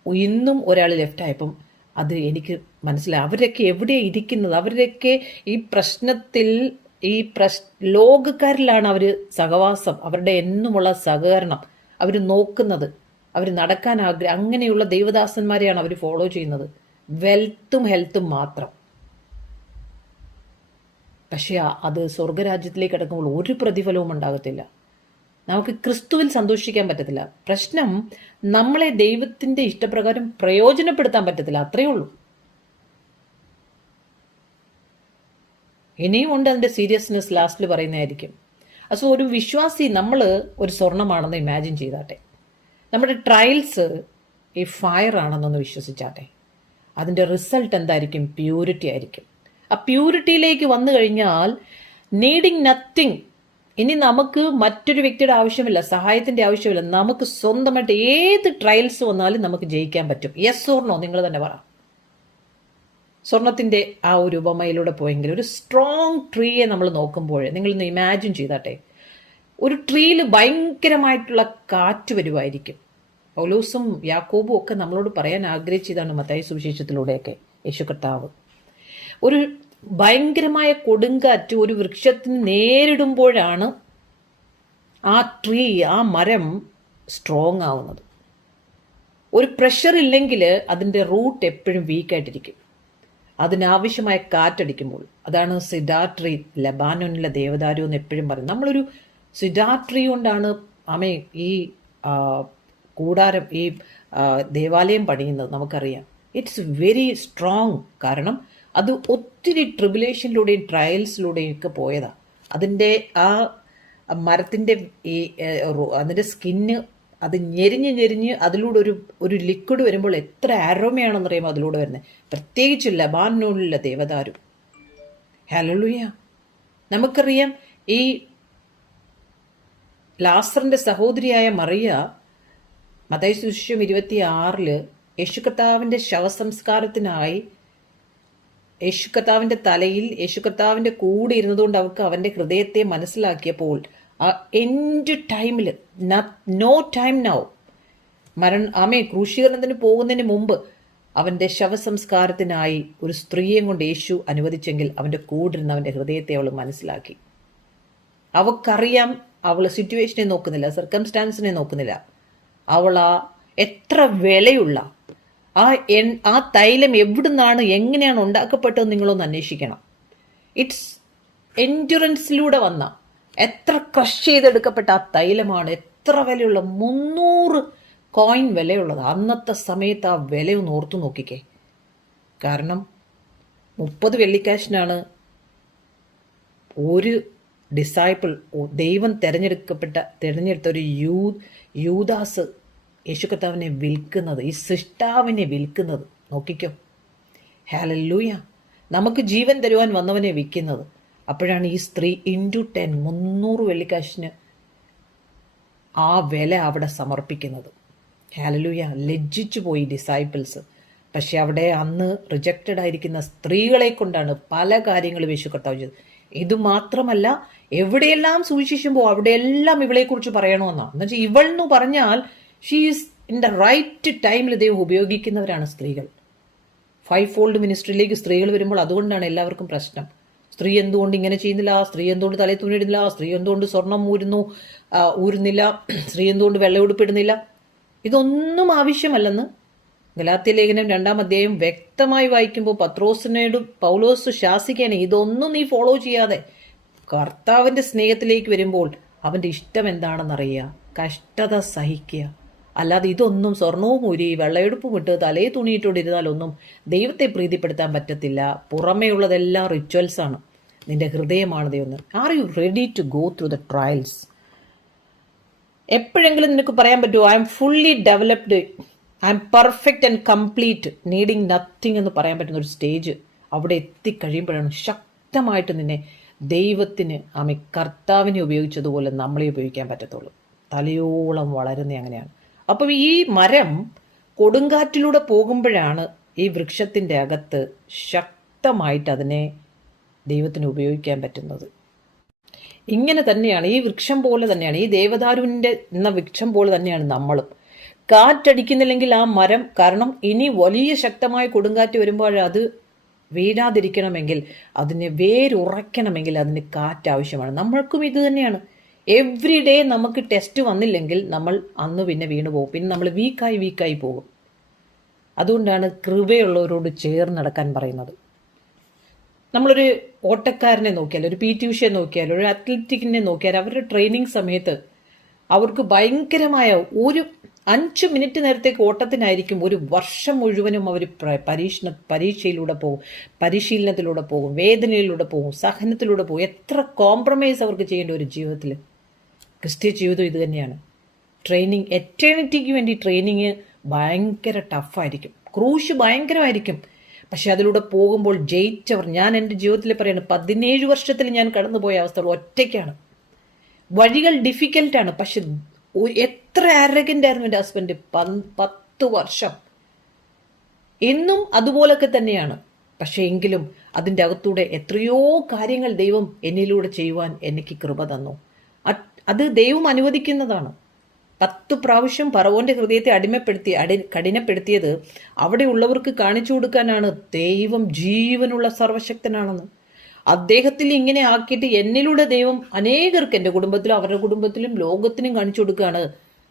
ഇന്നും ഒരാൾ ലെഫ്റ്റ് ആയപ്പം അത് എനിക്ക് മനസ്സിലായി അവരൊക്കെ എവിടെയാണ് ഇരിക്കുന്നത്. അവരൊക്കെ ഈ പ്രശ്നത്തിൽ ലോകക്കാരിലാണ് അവർ സഹവാസം, അവരുടെ എന്നുമുള്ള സഹകരണം അവർ നോക്കുന്നത്, അവർ നടക്കാൻ അങ്ങനെയുള്ള ദൈവദാസന്മാരെയാണ് അവർ ഫോളോ ചെയ്യുന്നത്. വെൽത്തും ഹെൽത്തും മാത്രം. പക്ഷേ അത് സ്വർഗരാജ്യത്തിലേക്ക് കിടക്കുമ്പോൾ ഒരു പ്രതിഫലവും ഉണ്ടാകത്തില്ല. നമുക്ക് ക്രിസ്തുവിൽ സന്തോഷിക്കാൻ പറ്റത്തില്ല. പ്രശ്നം നമ്മളെ ദൈവത്തിന്റെ ഇഷ്ടപ്രകാരം പ്രയോജനപ്പെടുത്താൻ പറ്റത്തില്ല, അത്രയേ ഉള്ളൂ. ഇനിയും ഉണ്ട് അതിന്റെ സീരിയസ്നെസ് ലാസ്റ്റിൽ പറയുന്നതായിരിക്കും. സോ ഒരു വിശ്വാസി നമ്മൾ ഒരു സ്വർണമാണെന്ന് ഇമാജിൻ ചെയ്താട്ടെ. നമ്മുടെ ട്രയൽസ് ഈ ഫയർ ആണെന്നൊന്ന് വിശ്വസിച്ചാട്ടെ. അതിന്റെ റിസൾട്ട് എന്തായിരിക്കും? പ്യൂരിറ്റി ആയിരിക്കും. ആ പ്യൂരിറ്റിയിലേക്ക് വന്നു കഴിഞ്ഞാൽ നീഡിങ് നത്തിങ്. ഇനി നമുക്ക് മറ്റൊരു വ്യക്തിയുടെ ആവശ്യമില്ല, സഹായത്തിന്റെ ആവശ്യമില്ല. നമുക്ക് സ്വന്തമായിട്ട് ഏത് ട്രയൽസ് വന്നാലും നമുക്ക് ജയിക്കാൻ പറ്റും. യെസ് ഓർ നോ നിങ്ങൾ തന്നെ പറ. സ്വർണത്തിന്റെ ആ ഒരു ഉപമയിലൂടെ പോയെങ്കിൽ ഒരു സ്ട്രോങ് ട്രീയെ നമ്മൾ നോക്കുമ്പോൾ നിങ്ങളൊന്ന് ഇമാജിൻ ചെയ്താട്ടെ. ഒരു ട്രീയിൽ ഭയങ്കരമായിട്ടുള്ള കാറ്റ് വരുമായിരിക്കും. പൗലോസും യാക്കോബും ഒക്കെ നമ്മളോട് പറയാൻ ആഗ്രഹിച്ചതാണ് മത്തായി സുവിശേഷത്തിലൂടെയൊക്കെ. യേശു കർത്താവ് ഒരു ഭയങ്കരമായ കൊടുങ്കാറ്റ് ഒരു വൃക്ഷത്തിന് നേരിടുമ്പോഴാണ് ആ ട്രീ, ആ മരം സ്ട്രോങ് ആവുന്നത്. ഒരു പ്രഷർ ഇല്ലെങ്കിൽ അതിൻ്റെ റൂട്ട് എപ്പോഴും വീക്കായിട്ടിരിക്കും. അതിനാവശ്യമായ കാറ്റടിക്കുമ്പോൾ, അതാണ് സിഡാർ ട്രീ, ലബാനോനിലെ ദേവദാരു എന്ന് എപ്പോഴും പറയും. നമ്മളൊരു സിഡാർ ട്രീ കൊണ്ടാണ് ഈ കൂടാരം, ഈ ദേവാലയം പണിയുന്നത്. നമുക്കറിയാം ഇറ്റ്സ് വെരി സ്ട്രോങ്. കാരണം അത് ഒത്തിരി ട്രിബുലേഷനിലൂടെയും ട്രയൽസിലൂടെയും ഒക്കെ പോയതാണ്. അതിൻ്റെ ആ മരത്തിൻ്റെ അതിൻ്റെ സ്കിന്ന് അത് ഞെരിഞ്ഞ് അതിലൂടെ ഒരു ലിക്വിഡ് വരുമ്പോൾ എത്ര അരോമയാണെന്ന് അറിയുമ്പോൾ അതിലൂടെ വരുന്നത്. പ്രത്യേകിച്ച് ലബാനോനിലെ ദേവദാരു. ഹല്ലേലൂയ. നമുക്കറിയാം ഈ ലാസറിന്റെ സഹോദരിയായ മറിയ മത്തായി സുവിശേഷം 26 യേശു കർത്താവിന്റെ ശവസംസ്കാരത്തിനായി യേശു കർത്താവിന്റെ തലയിൽ യേശു കർത്താവിന്റെ കൂടെ ഇരുന്നതുകൊണ്ട് അവർക്ക് അവന്റെ ഹൃദയത്തെ മനസ്സിലാക്കിയപ്പോൾ ആ എൻഡ് ടൈമിൽ, നോ ടൈം നൗ, ക്രൂശീകരണത്തിന് പോകുന്നതിന് മുമ്പ് അവന്റെ ശവസംസ്കാരത്തിനായി ഒരു സ്ത്രീയെ കൊണ്ട് യേശു അനുവദിച്ചെങ്കിൽ അവന്റെ കൂടെ ഇരുന്ന് അവന്റെ ഹൃദയത്തെ അവൾ മനസ്സിലാക്കി. അവൾക്കറിയാം, അവൾ സിറ്റുവേഷനെ നോക്കുന്നില്ല, സർക്കംസ്റ്റാൻസിനെ നോക്കുന്നില്ല. അവൾ എത്ര വിലയുള്ള ആ തൈലം എവിടുന്നാണ്, എങ്ങനെയാണ് ഉണ്ടാക്കപ്പെട്ടതെന്ന് നിങ്ങളൊന്ന് അന്വേഷിക്കണം. ഇറ്റ്സ് എൻഡുറൻസിലൂടെ വന്ന, എത്ര ക്രഷ് ചെയ്തെടുക്കപ്പെട്ട ആ തൈലമാണ്. എത്ര വിലയുള്ള, 300 കോയിൻ വിലയുള്ളത്. അന്നത്തെ സമയത്ത് ആ വില ഒന്ന് ഓർത്തു നോക്കിക്കേ. കാരണം 30 വെള്ളിക്കാശിനാണ് ഒരു ഡിസൈപ്പിൾ, ദൈവം തിരഞ്ഞെടുത്ത ഒരു യൂദാസ് യേശു കർത്താവിനെ വിൽക്കുന്നത്, ഈ സൃഷ്ടാവിനെ വിൽക്കുന്നത്. നോക്കിക്കോ. ഹല്ലേലൂയ. നമുക്ക് ജീവൻ തരുവാൻ വന്നവനെ വിൽക്കുന്നത്. അപ്പോഴാണ് ഈ സ്ത്രീ 10 300 വെള്ളിക്കാശിന് ആ വില അവിടെ സമർപ്പിക്കുന്നത്. ഹല്ലേലൂയ. ലജ്ജിച്ചു പോയി ഡിസൈപ്പിൾസ്. പക്ഷെ അവിടെ അന്ന് റിജക്റ്റഡ് ആയിരിക്കുന്ന സ്ത്രീകളെ കൊണ്ടാണ് പല കാര്യങ്ങളും യേശു കർത്താവ് ചെയ്തത്. ഇത് മാത്രമല്ല, എവിടെയെല്ലാം സുവിശേഷം പോകും അവിടെയെല്ലാം ഇവളെക്കുറിച്ച് പറയണമെന്നാണ്. എന്നുവെച്ചാൽ ഇവൾ എന്ന് പറഞ്ഞാൽ ഷീസ് ഇൻ ദ റൈറ്റ് ടൈമിൽ ദൈവം ഉപയോഗിക്കുന്നവരാണ് സ്ത്രീകൾ. 5 ഫോൾഡ് മിനിസ്ട്രിയിലേക്ക് സ്ത്രീകൾ വരുമ്പോൾ അതുകൊണ്ടാണ് എല്ലാവർക്കും പ്രശ്നം. സ്ത്രീ എന്തുകൊണ്ട് ഇങ്ങനെ ചെയ്യുന്നില്ല, സ്ത്രീ എന്തുകൊണ്ട് തലയിൽ തുണിയിടുന്നില്ല, സ്ത്രീ എന്തുകൊണ്ട് സ്വർണം ഊരുന്നില്ല, സ്ത്രീ എന്തുകൊണ്ട് വെള്ളയുടുപ്പിടുന്നില്ല. ഇതൊന്നും ആവശ്യമല്ലെന്ന് ഗലാത്യ ലേഖനം 2-ാം അധ്യായം വ്യക്തമായി വായിക്കുമ്പോൾ പത്രോസിനോട് പൗലോസ് ശാസിക്കാണ്, ഇതൊന്നും നീ ഫോളോ ചെയ്യാതെ കർത്താവിന്റെ സ്നേഹത്തിലേക്ക് വരുമ്പോൾ അവന്റെ ഇഷ്ടം എന്താണെന്നറിയുക, കഷ്ടത സഹിക്കുക. അല്ലാതെ ഇതൊന്നും സ്വർണവും ഊരി വെള്ളയെടുപ്പും ഇട്ട് തലയിൽ തുണിയിട്ടോണ്ടിരുന്നാലൊന്നും ദൈവത്തെ പ്രീതിപ്പെടുത്താൻ പറ്റത്തില്ല. പുറമേ ഉള്ളതെല്ലാം റിച്വൽസ് ആണ്, നിന്റെ ഹൃദയമാണ് ദൈവം. Are you ready to go through the trials? എപ്പോഴെങ്കിലും നിനക്ക് പറയാൻ പറ്റുമോ, I am fully developed, I am perfect and complete, needing nothing എന്ന് പറയാൻ പറ്റുന്ന ഒരു സ്റ്റേജ് അവിടെ എത്തിക്കഴിയുമ്പോഴാണ് ശക്തമായിട്ട് നിന്നെ ദൈവത്തിന് കർത്താവിനെ ഉപയോഗിച്ചതുപോലെ നമ്മളെ ഉപയോഗിക്കാൻ പറ്റത്തുള്ളൂ. തലയോളം വളരുന്ന അങ്ങനെയാണ്. അപ്പം ഈ മരം കൊടുങ്കാറ്റിലൂടെ പോകുമ്പോഴാണ് ഈ വൃക്ഷത്തിൻ്റെ അകത്ത് ശക്തമായിട്ട് അതിനെ ദൈവത്തിന് ഉപയോഗിക്കാൻ പറ്റുന്നത്. ഇങ്ങനെ തന്നെയാണ് ഈ വൃക്ഷം പോലെ തന്നെയാണ്, ഈ ദേവദാരുവിൻ്റെ എന്ന വൃക്ഷം പോലെ തന്നെയാണ് നമ്മളും. കാറ്റടിക്കുന്നില്ലെങ്കിൽ ആ മരം, കാരണം ഇനി വലിയ ശക്തമായ കൊടുങ്കാറ്റ് വരുമ്പോൾ അത് വീഴാതിരിക്കണമെങ്കിൽ, അതിനെ വേരുറയ്ക്കണമെങ്കിൽ അതിന് കാറ്റ് ആവശ്യമാണ്. നമ്മൾക്കും ഇത് തന്നെയാണ്. എവ്രി ഡേ നമുക്ക് ടെസ്റ്റ് വന്നില്ലെങ്കിൽ നമ്മൾ അന്ന് പിന്നെ വീണു പോകും, പിന്നെ നമ്മൾ വീക്കായി പോകും. അതുകൊണ്ടാണ് കൃപയുള്ളവരോട് ചേർന്ന് നടക്കാൻ പറയുന്നത്. നമ്മളൊരു ഓട്ടക്കാരനെ നോക്കിയാൽ, ഒരു PT ഉഷയെ നോക്കിയാൽ, ഒരു അത്ലറ്റിക്കിനെ നോക്കിയാൽ, അവരുടെ ട്രെയിനിങ് സമയത്ത് അവർക്ക് ഭയങ്കരമായ ഒരു 5 മിനിറ്റ് നേരത്തേക്ക് ഓട്ടത്തിനായിരിക്കും ഒരു വർഷം മുഴുവനും അവർ പരീക്ഷയിലൂടെ പോകും, പരിശീലനത്തിലൂടെ പോകും, വേദനയിലൂടെ പോകും, സഹനത്തിലൂടെ പോകും. എത്ര കോംപ്രമൈസ് അവർക്ക് ചെയ്യേണ്ട ഒരു ജീവിതത്തിൽ. ക്രിസ്ത്യ ജീവിതം ഇത് തന്നെയാണ്. ട്രെയിനിങ്, എറ്റേണിറ്റിക്ക് വേണ്ടി ട്രെയിനിങ് ഭയങ്കര ടഫായിരിക്കും, ക്രൂശ് ഭയങ്കരമായിരിക്കും. പക്ഷെ അതിലൂടെ പോകുമ്പോൾ ജയിച്ചവർ, ഞാൻ എൻ്റെ ജീവിതത്തിൽ പറയാണ്, 17 വർഷത്തിൽ ഞാൻ കടന്നുപോയ അവസ്ഥകൾ ഒറ്റയ്ക്കാണ്. വഴികൾ ഡിഫിക്കൽട്ടാണ്, പക്ഷെ എത്ര ആരഗൻ്റ് ആയിരുന്നു എൻ്റെ ഹസ്ബൻഡ്. 10 വർഷം എന്നും അതുപോലൊക്കെ തന്നെയാണ്. പക്ഷെ എങ്കിലും അതിൻ്റെ അകത്തൂടെ എത്രയോ കാര്യങ്ങൾ ദൈവം എന്നിലൂടെ ചെയ്യുവാൻ എനിക്ക് കൃപ തന്നു. അത് ദൈവം അനുവദിക്കുന്നതാണ്. 10 പ്രാവശ്യം ഫറവോന്റെ ഹൃദയത്തെ കഠിനപ്പെടുത്തിയത് അവിടെ ഉള്ളവർക്ക് കാണിച്ചു കൊടുക്കാനാണ് ദൈവം ജീവനുള്ള സർവശക്തനാണെന്ന്. അദ്ദേഹത്തിൽ ഇങ്ങനെ ആക്കിയിട്ട് എന്നിലൂടെ ദൈവം അനേകർക്ക്, എൻ്റെ കുടുംബത്തിലും അവരുടെ കുടുംബത്തിലും ലോകത്തിനും കാണിച്ചു കൊടുക്കുകയാണ്,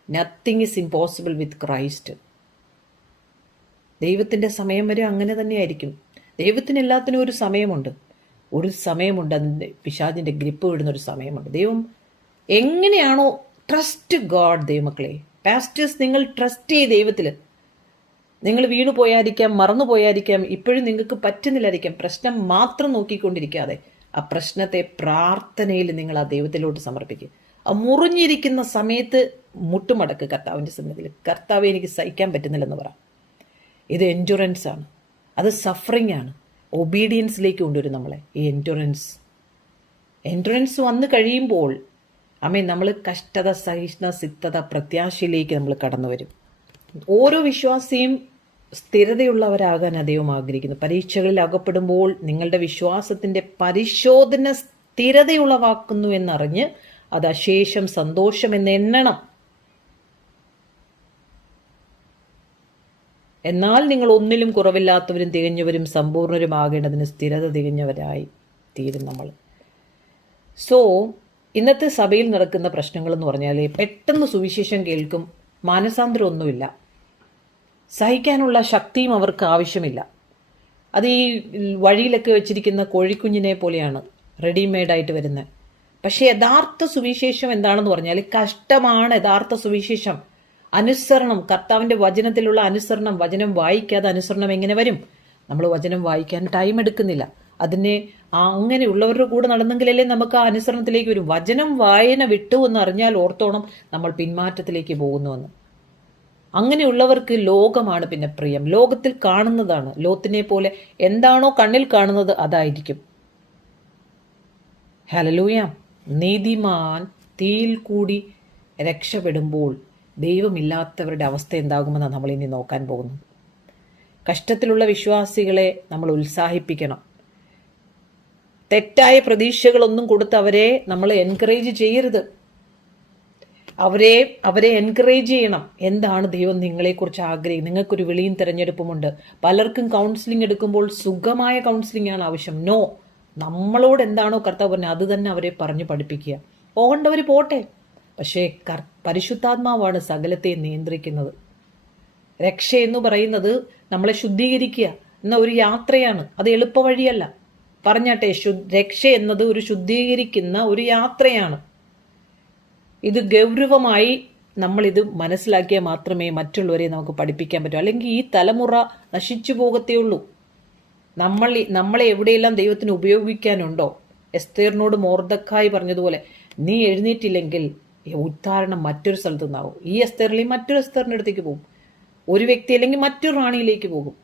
nothing is impossible with Christ. ദൈവത്തിൻ്റെ സമയം വരെ അങ്ങനെ തന്നെയായിരിക്കും. ദൈവത്തിന് എല്ലാത്തിനും ഒരു സമയമുണ്ട്, അതിൻ്റെ പിശാചിൻ്റെ ഗ്രിപ്പ് വിടുന്ന ഒരു സമയമുണ്ട്. ദൈവം എങ്ങനെയാണോ, ട്രസ്റ്റ് ഗോഡ്. ദൈവമക്കളെ, പാസ്റ്റേഴ്സ്, നിങ്ങൾ ട്രസ്റ്റ് ചെയ്ത് ദൈവത്തിൽ. നിങ്ങൾ വീണു പോയായിരിക്കാം, മറന്നു പോയായിരിക്കാം, ഇപ്പോഴും നിങ്ങൾക്ക് പറ്റുന്നില്ലായിരിക്കാം. പ്രശ്നം മാത്രം നോക്കിക്കൊണ്ടിരിക്കാതെ ആ പ്രശ്നത്തെ പ്രാർത്ഥനയിൽ നിങ്ങൾ ആ ദൈവത്തിലോട്ട് സമർപ്പിക്കുക. ആ മുറിഞ്ഞിരിക്കുന്ന സമയത്ത് മുട്ടുമടക്ക് കർത്താവിൻ്റെ സന്നിധിയിൽ. കർത്താവെ, എനിക്ക് സഹിക്കാൻ പറ്റുന്നില്ലെന്ന് പറ. ഇത് എൻഡുറൻസ് ആണ്, അത് സഫറിങ് ആണ്. ഒബീഡിയൻസിലേക്ക് കൊണ്ടുവരും നമ്മളെ ഈ എൻഡുറൻസ് വന്നു കഴിയുമ്പോൾ നമ്മൾ കഷ്ടത, സഹിഷ്ണുത, സിദ്ധത, പ്രത്യാശയിലേക്ക് നമ്മൾ കടന്നു വരും. ഓരോ വിശ്വാസിയും സ്ഥിരതയുള്ളവരാകാൻ ദൈവം ആഗ്രഹിക്കുന്നു. പരീക്ഷകളിൽ അകപ്പെടുമ്പോൾ നിങ്ങളുടെ വിശ്വാസത്തിന്റെ പരിശോധന സ്ഥിരതയുളവാക്കുന്നു എന്നറിഞ്ഞ് അത് അശേഷം സന്തോഷം എന്ന് എണ്ണണം. എന്നാൽ നിങ്ങൾ ഒന്നിലും കുറവില്ലാത്തവരും തികഞ്ഞവരും സമ്പൂർണരുമാകേണ്ടതിന് സ്ഥിരത തികഞ്ഞവരായി തീരും നമ്മൾ. സോ ഇന്നത്തെ സഭയിൽ നടക്കുന്ന പ്രശ്നങ്ങൾ എന്ന് പറഞ്ഞാൽ, പെട്ടെന്ന് സുവിശേഷം കേൾക്കും, മാനസാന്തരമൊന്നുമില്ല, സഹിക്കാനുള്ള ശക്തിയും അവർക്ക് ആവശ്യമില്ല. അത് ഈ വഴിയിലൊക്കെ വെച്ചിരിക്കുന്ന കോഴിക്കുഞ്ഞിനെ പോലെയാണ് റെഡിമെയ്ഡായിട്ട് വരുന്നത്. പക്ഷേ യഥാർത്ഥ സുവിശേഷം എന്താണെന്ന് പറഞ്ഞാൽ, കഷ്ടമാണ് യഥാർത്ഥ സുവിശേഷം. അനുസരണം, കർത്താവിൻ്റെ വചനത്തിലുള്ള അനുസരണം. വചനം വായിക്കാതെ അനുസരണം എങ്ങനെ വരും? നമ്മൾ വചനം വായിക്കാൻ ടൈം എടുക്കുന്നില്ല. അതിനെ അങ്ങനെയുള്ളവരുടെ കൂടെ നടന്നെങ്കിലല്ലേ നമുക്ക് ആ അനുസരണത്തിലേക്ക് വരും. വചനം വായന വിട്ടു എന്ന് അറിഞ്ഞാൽ ഓർത്തോണം നമ്മൾ പിന്മാറ്റത്തിലേക്ക് പോകുന്നുവെന്ന്. അങ്ങനെയുള്ളവർക്ക് ലോകമാണ് പിന്നെ പ്രിയം. ലോകത്തിൽ കാണുന്നതാണ്. ലോത്തിനെ പോലെ എന്താണോ കണ്ണിൽ കാണുന്നത് അതായിരിക്കും. ഹല്ലേലൂയ. നീതിമാൻ തീയിൽ കൂടി രക്ഷപ്പെടുമ്പോൾ ദൈവമില്ലാത്തവരുടെ അവസ്ഥ എന്താകുമെന്നാണ് നമ്മൾ ഇനി നോക്കാൻ പോകുന്നത്. കഷ്ടത്തിലുള്ള വിശ്വാസികളെ നമ്മൾ ഉത്സാഹിപ്പിക്കണം. തെറ്റായ പ്രതീക്ഷകളൊന്നും കൊടുത്ത് അവരെ നമ്മൾ എൻകറേജ് ചെയ്യരുത്. അവരെ എൻകറേജ് ചെയ്യണം. എന്താണ് ദൈവം നിങ്ങളെക്കുറിച്ച് ആഗ്രഹിക്കുന്നത്? നിങ്ങൾക്കൊരു വിളിയും തിരഞ്ഞെടുപ്പുമുണ്ട്. പലർക്കും കൗൺസിലിംഗ് എടുക്കുമ്പോൾ സുഖമായ കൗൺസിലിംഗ് ആണ് ആവശ്യം. നോ, നമ്മളോട് എന്താണോ കർത്താവ് പറഞ്ഞത് അത് തന്നെ അവരെ പറഞ്ഞു പഠിപ്പിക്കുക. പോകേണ്ടവർ പോട്ടെ. പക്ഷേ പരിശുദ്ധാത്മാവാണ് സകലത്തെയും നിയന്ത്രിക്കുന്നത്. രക്ഷ എന്ന് പറയുന്നത് നമ്മളെ ശുദ്ധീകരിക്കുക എന്ന ഒരു യാത്രയാണ്. അത് എളുപ്പ വഴിയല്ല. പറഞ്ഞാട്ടെ, രക്ഷ എന്നത് ഒരു ശുദ്ധീകരിക്കുന്ന ഒരു യാത്രയാണ്. ഇത് ഗൗരവമായി നമ്മളിത് മനസ്സിലാക്കിയാൽ മാത്രമേ മറ്റുള്ളവരെ നമുക്ക് പഠിപ്പിക്കാൻ പറ്റൂ. അല്ലെങ്കിൽ ഈ തലമുറ നശിച്ചു പോകത്തേ ഉള്ളൂ. നമ്മളെ എവിടെയെല്ലാം ദൈവത്തിന് ഉപയോഗിക്കാനുണ്ടോ, എസ്തേറിനോട് മൊർദെഖായി പറഞ്ഞതുപോലെ, നീ എഴുന്നേറ്റില്ലെങ്കിൽ ഉദ്ധാരണം മറ്റൊരു സ്ഥലത്തു നിന്നാവും. ഈ എസ്തേറിൽ മറ്റൊരു എസ്തേറിൻ്റെ അടുത്തേക്ക് പോകും. ഒരു വ്യക്തി അല്ലെങ്കിൽ മറ്റൊരു റാണിയിലേക്ക് പോകും.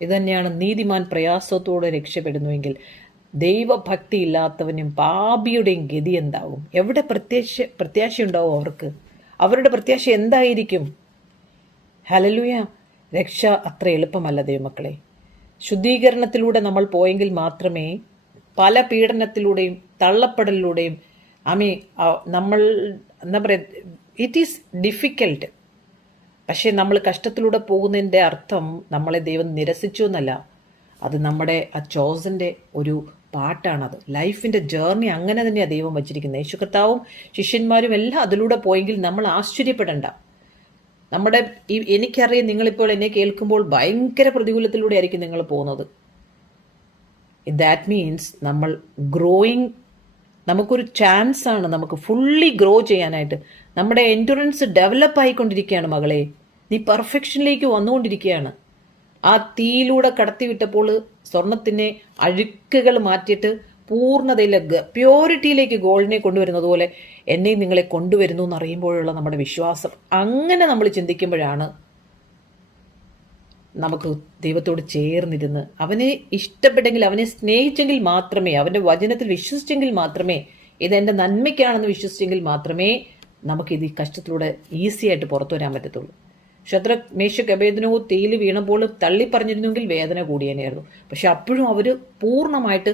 ഇതുതന്നെയാണ് നീതിമാൻ പ്രയാസത്തോടെ രക്ഷപ്പെടുന്നുവെങ്കിൽ ദൈവഭക്തി ഇല്ലാത്തവനും പാപിയുടെയും ഗതി എന്താവും? എവിടെ പ്രത്യാശ ഉണ്ടാവും അവർക്ക്? അവരുടെ പ്രത്യാശ എന്തായിരിക്കും? ഹല്ലേലൂയ. രക്ഷ അത്ര എളുപ്പമല്ല ദൈവമക്കളെ. ശുദ്ധീകരണത്തിലൂടെ നമ്മൾ പോയെങ്കിൽ മാത്രമേ പല പീഡനത്തിലൂടെയും തള്ളപ്പെടലിലൂടെയും നമ്മൾ എന്താ പറയുക, ഇറ്റ് ഈസ് ഡിഫിക്കൽട്ട്. പക്ഷേ നമ്മൾ കഷ്ടത്തിലൂടെ പോകുന്നതിൻ്റെ അർത്ഥം നമ്മളെ ദൈവം നിരസിച്ചു എന്നല്ല. അത് നമ്മുടെ ആ ചോസൻ്റെ ഒരു പാട്ടാണത്. ലൈഫിൻ്റെ ജേർണി അങ്ങനെ തന്നെയാണ് ദൈവം വച്ചിരിക്കുന്നത്. യേശു കർത്താവും ശിഷ്യന്മാരും എല്ലാം അതിലൂടെ പോയെങ്കിൽ നമ്മൾ ആശ്ചര്യപ്പെടണ്ട. എനിക്കറിയാം, നിങ്ങളിപ്പോൾ എന്നെ കേൾക്കുമ്പോൾ ഭയങ്കര പ്രതികൂലത്തിലൂടെ ആയിരിക്കും നിങ്ങൾ പോകുന്നത്. ദാറ്റ് മീൻസ് നമ്മൾ ഗ്രോയിങ്, നമുക്കൊരു ചാൻസ് ആണ് നമുക്ക് ഫുള്ളി ഗ്രോ ചെയ്യാനായിട്ട്. നമ്മുടെ എൻഡുറൻസ് ഡെവലപ്പ് ആയിക്കൊണ്ടിരിക്കുകയാണ് മകളെ. നീ പെർഫെക്ഷനിലേക്ക് വന്നുകൊണ്ടിരിക്കുകയാണ്. ആ തീയിലൂടെ കടത്തിവിട്ടപ്പോൾ സ്വർണത്തിനെ അഴുക്കുകൾ മാറ്റിയിട്ട് പൂർണ്ണതയിലേക്ക്, പ്യോരിറ്റിയിലേക്ക് ഗോൾഡിനെ കൊണ്ടുവരുന്നത് പോലെ എന്നെ നിങ്ങളെ കൊണ്ടുവരുന്നു എന്നറിയുമ്പോഴുള്ള നമ്മുടെ വിശ്വാസം. അങ്ങനെ നമ്മൾ ചിന്തിക്കുമ്പോഴാണ് നമുക്ക് ദൈവത്തോട് ചേർന്നിരുന്ന് അവനെ ഇഷ്ടപ്പെട്ടെങ്കിൽ, അവനെ സ്നേഹിച്ചെങ്കിൽ മാത്രമേ, അവൻ്റെ വചനത്തിൽ വിശ്വസിച്ചെങ്കിൽ മാത്രമേ, ഇതെൻ്റെ നന്മയ്ക്കാണെന്ന് വിശ്വസിച്ചെങ്കിൽ മാത്രമേ നമുക്കിത് ഈ കഷ്ടത്തിലൂടെ ഈസി ആയിട്ട് പുറത്തു വരാൻ പറ്റത്തുള്ളൂ. ശദ്രക്, മേശക്, അബേദ്നെഗോ തീയിൽ വീണപ്പോൾ തള്ളിപ്പറഞ്ഞിരുന്നെങ്കിൽ വേദന കൂടിയനെയായിരുന്നു. പക്ഷെ അപ്പോഴും അവർ പൂർണ്ണമായിട്ട്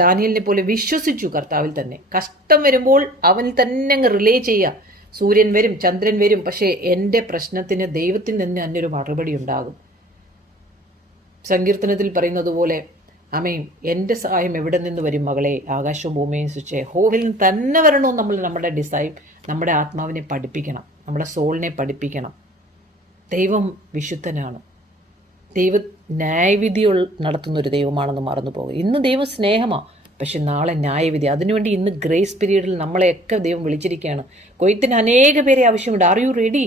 ദാനിയേലിനെ പോലെ വിശ്വസിച്ചു കർത്താവിൽ തന്നെ. കഷ്ടം വരുമ്പോൾ അവനിൽ തന്നെ അങ്ങ് റിലേ ചെയ്യുക. സൂര്യൻ വരും, ചന്ദ്രൻ വരും, പക്ഷേ എൻ്റെ പ്രശ്നത്തിന് ദൈവത്തിൽ നിന്ന് തന്നെ ഒരു മറുപടി ഉണ്ടാകും. സങ്കീർത്തനത്തിൽ പറയുന്നത് പോലെ, അമേൻ, എൻ്റെ സഹായം എവിടെ നിന്ന് വരും മകളെ? ആകാശവും ഭൂമിയും സൃഷ്ടിച്ച യഹോവയിൽ നിന്ന് തന്നെ വരണമെന്ന് നമ്മൾ നമ്മുടെ ആത്മാവിനെ പഠിപ്പിക്കണം, നമ്മുടെ സോളിനെ പഠിപ്പിക്കണം. ദൈവം വിശുദ്ധനാണ്. ദൈവം ന്യായവിധി നടത്തുന്നൊരു ദൈവമാണെന്ന് മറന്നു പോകും. ഇന്ന് ദൈവം സ്നേഹമാണ്, പക്ഷെ നാളെ ന്യായവിധി. അതിനുവേണ്ടി ഇന്ന് ഗ്രേസ് പീരീഡിൽ നമ്മളെയൊക്കെ ദൈവം വിളിച്ചിരിക്കുകയാണ്. കൊയ്ത്തിന് അനേക പേരെ ആവശ്യമുണ്ട്. Are you ready?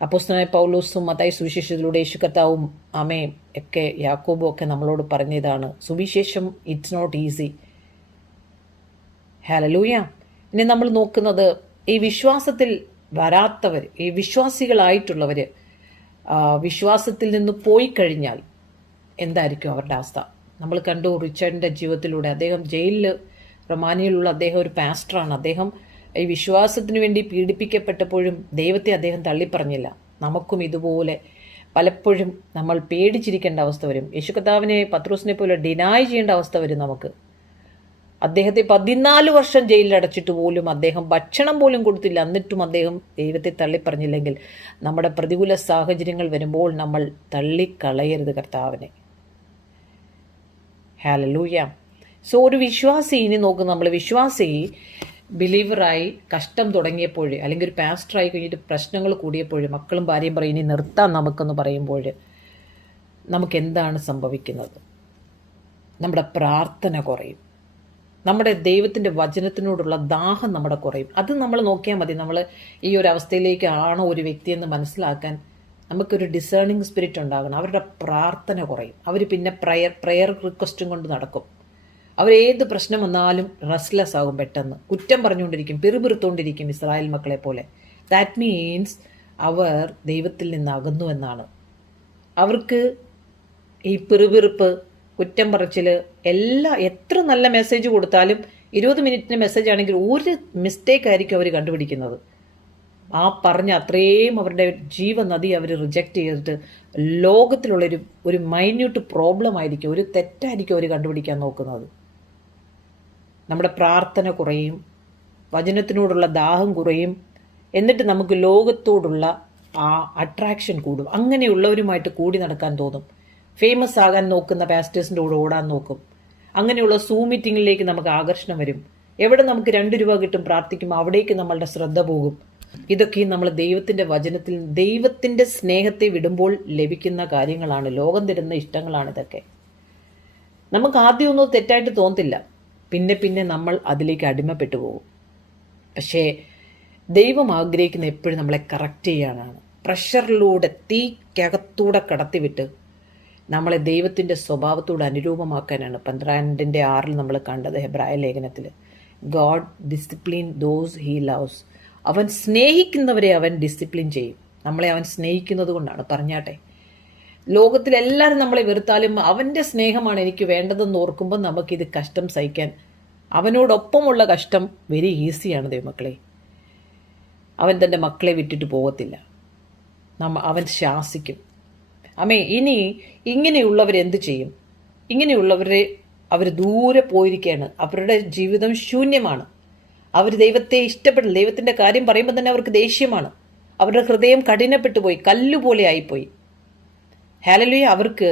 അപ്പോസ്തലനായ പൗലോസും മത്തായി സുവിശേഷത്തിലൂടെ യേശു കർത്താവും അമ്മയും ഒക്കെ യാക്കോബും ഒക്കെ നമ്മളോട് പറഞ്ഞതാണ്, സുവിശേഷം ഇറ്റ്സ് നോട്ട് ഈസി. ഹല്ലേലൂയ. ഇനി നമ്മൾ നോക്കുന്നത് ഈ വിശ്വാസത്തിൽ വരാത്തവർ, ഈ വിശ്വാസികളായിട്ടുള്ളവർ വിശ്വാസത്തിൽ നിന്ന് പോയി കഴിഞ്ഞാൽ എന്തായിരിക്കും അവരുടെ അവസ്ഥ? നമ്മൾ കണ്ടു റിച്ചാർഡിൻ്റെ ജീവിതത്തിലൂടെ. അദ്ദേഹം ജയിലിൽ, റൊമാനിയയിലുള്ള അദ്ദേഹം ഒരു പാസ്റ്ററാണ്. അദ്ദേഹം ഈ വിശ്വാസത്തിന് വേണ്ടി പീഡിപ്പിക്കപ്പെട്ടപ്പോഴും ദൈവത്തെ അദ്ദേഹം തള്ളിപ്പറഞ്ഞില്ല. നമുക്കും ഇതുപോലെ പലപ്പോഴും നമ്മൾ പേടിച്ചിരിക്കേണ്ട അവസ്ഥ വരും. യേശു കർത്താവിനെ, പത്രോസിനെ പോലെ ഡിനായ് ചെയ്യേണ്ട അവസ്ഥ വരും നമുക്ക്. അദ്ദേഹത്തെ 14 വർഷം ജയിലിൽ അടച്ചിട്ട് പോലും അദ്ദേഹം ഭക്ഷണം പോലും കൊടുത്തില്ല. എന്നിട്ടും അദ്ദേഹം ദൈവത്തെ തള്ളിപ്പറഞ്ഞില്ലെങ്കിൽ നമ്മുടെ പ്രതികൂല സാഹചര്യങ്ങൾ വരുമ്പോൾ നമ്മൾ തള്ളിക്കളയരുത് കർത്താവിനെ. ഹല്ലേലൂയ. സോ ഒരു വിശ്വാസി, ഇനി നോക്കും നമ്മൾ, വിശ്വാസി ബിലീവറായി കഷ്ടം തുടങ്ങിയപ്പോൾ, അല്ലെങ്കിൽ ഒരു പാസ്റ്ററായി കഴിഞ്ഞിട്ട് പ്രശ്നങ്ങൾ കൂടിയപ്പോൾ, മക്കളും ഭാര്യയും പറയും ഇനി നിർത്താം നമുക്കെന്ന് പറയുമ്പോൾ നമുക്ക് എന്താണ് സംഭവിക്കുന്നത്? നമ്മുടെ പ്രാർത്ഥന കുറയും. നമ്മുടെ ദൈവത്തിൻ്റെ വചനത്തിനോടുള്ള ദാഹം നമ്മുടെ കുറയും. അത് നമ്മൾ നോക്കിയാൽ മതി. നമ്മൾ ഈ ഒരു അവസ്ഥയിലേക്കാണോ ഒരു വ്യക്തിയെന്ന് മനസ്സിലാക്കാൻ നമുക്കൊരു ഡിസേണിങ് സ്പിരിറ്റ് ഉണ്ടാകണം. അവരുടെ പ്രാർത്ഥന കുറയും. അവർ പിന്നെ പ്രയർ റിക്വസ്റ്റും കൊണ്ട് നടക്കും. അവരേത് പ്രശ്നം വന്നാലും റെസ്റ്റ്ലെസ് ആകും. പെട്ടെന്ന് കുറ്റം പറഞ്ഞുകൊണ്ടിരിക്കും, പിറുപിറുത്തുകൊണ്ടിരിക്കും, ഇസ്രായേൽ മക്കളെ പോലെ. ദാറ്റ് മീൻസ് അവർ ദൈവത്തിൽ നിന്ന് അകന്നു എന്നാണ്. അവർക്ക് ഈ പിറുപിറുപ്പ്, കുറ്റം പറച്ചിൽ, എത്ര നല്ല മെസ്സേജ് കൊടുത്താലും 20 മിനിറ്റിന് മെസ്സേജ് ആണെങ്കിൽ ഒരു മിസ്റ്റേക്ക് ആയിരിക്കും അവർ കണ്ടുപിടിക്കുന്നത്. ആ പറഞ്ഞ അത്രയും അവരുടെ ജീവനദി അവർ റിജക്റ്റ് ചെയ്തിട്ട് ലോകത്തിലുള്ളൊരു മൈന്യൂട്ട് പ്രോബ്ലം ആയിരിക്കും, ഒരു തെറ്റായിരിക്കും അവർ കണ്ടുപിടിക്കാൻ നോക്കുന്നത്. നമ്മുടെ പ്രാർത്ഥന കുറയും, വചനത്തിനോടുള്ള ദാഹം കുറയും, എന്നിട്ട് നമുക്ക് ലോകത്തോടുള്ള ആ അട്രാക്ഷൻ കൂടും. അങ്ങനെയുള്ളവരുമായിട്ട് കൂടി നടക്കാൻ തോന്നും. ഫേമസ് ആകാൻ നോക്കുന്ന പാസ്റ്റേഴ്സിൻ്റെ കൂടെ ഓടാൻ നോക്കും. അങ്ങനെയുള്ള സൂം മീറ്റിങ്ങിലേക്ക് നമുക്ക് ആകർഷണം വരും. എവിടെ നമുക്ക് 2 രൂപ കിട്ടും പ്രാർത്ഥിക്കുമ്പോൾ അവിടേക്ക് നമ്മളുടെ ശ്രദ്ധ പോകും. ഇതൊക്കെ നമ്മൾ ദൈവത്തിൻ്റെ വചനത്തിൽ ദൈവത്തിൻ്റെ സ്നേഹത്തെ വിടുമ്പോൾ ലഭിക്കുന്ന കാര്യങ്ങളാണ്. ലോകം തരുന്ന ഇഷ്ടങ്ങളാണ് ഇതൊക്കെ. നമുക്ക് ആദ്യമൊന്നും തെറ്റായിട്ട് തോന്നത്തില്ല, പിന്നെ പിന്നെ നമ്മൾ അതിലേക്ക് അടിമപ്പെട്ടു പോകും. പക്ഷേ ദൈവം ആഗ്രഹിക്കുന്ന എപ്പോഴും നമ്മളെ കറക്റ്റ് ചെയ്യാനാണ്. പ്രഷറിലൂടെ തീക്കകത്തൂടെ കടത്തിവിട്ട് നമ്മളെ ദൈവത്തിൻ്റെ സ്വഭാവത്തോട് അനുരൂപമാക്കാനാണ്. 12:6 നമ്മൾ കണ്ടത് ഹെബ്രായ ലേഖനത്തിൽ. God discipline those he loves. അവൻ സ്നേഹിക്കുന്നവരെ അവൻ ഡിസിപ്ലിൻ ചെയ്യും. നമ്മളെ അവൻ സ്നേഹിക്കുന്നത് കൊണ്ടാണ്. പറഞ്ഞാട്ടെ, ലോകത്തിലെല്ലാവരും നമ്മളെ വെറുത്താലും അവൻ്റെ സ്നേഹമാണ് എനിക്ക് വേണ്ടതെന്ന് ഓർക്കുമ്പോൾ നമുക്കിത് കഷ്ടം സഹിക്കാൻ, അവനോടൊപ്പമുള്ള കഷ്ടം വെരി ഈസിയാണ് ദൈവമക്കളെ. അവൻ തൻ്റെ മക്കളെ വിട്ടിട്ട് പോകത്തില്ല. അവൻ ശാസിക്കും. ഇനി ഇങ്ങനെയുള്ളവരെന്ത് ചെയ്യും? ഇങ്ങനെയുള്ളവരെ അവർ ദൂരെ പോയിരിക്കുകയാണ്. അവരുടെ ജീവിതം ശൂന്യമാണ്. അവർ ദൈവത്തെ ഇഷ്ടപ്പെടില്ല. ദൈവത്തിൻ്റെ കാര്യം പറയുമ്പോൾ തന്നെ അവർക്ക് ദേഷ്യമാണ്. അവരുടെ ഹൃദയം കഠിനപ്പെട്ടു പോയി, കല്ലുപോലെ ആയിപ്പോയി. ഹല്ലേലൂയ. അവർക്ക്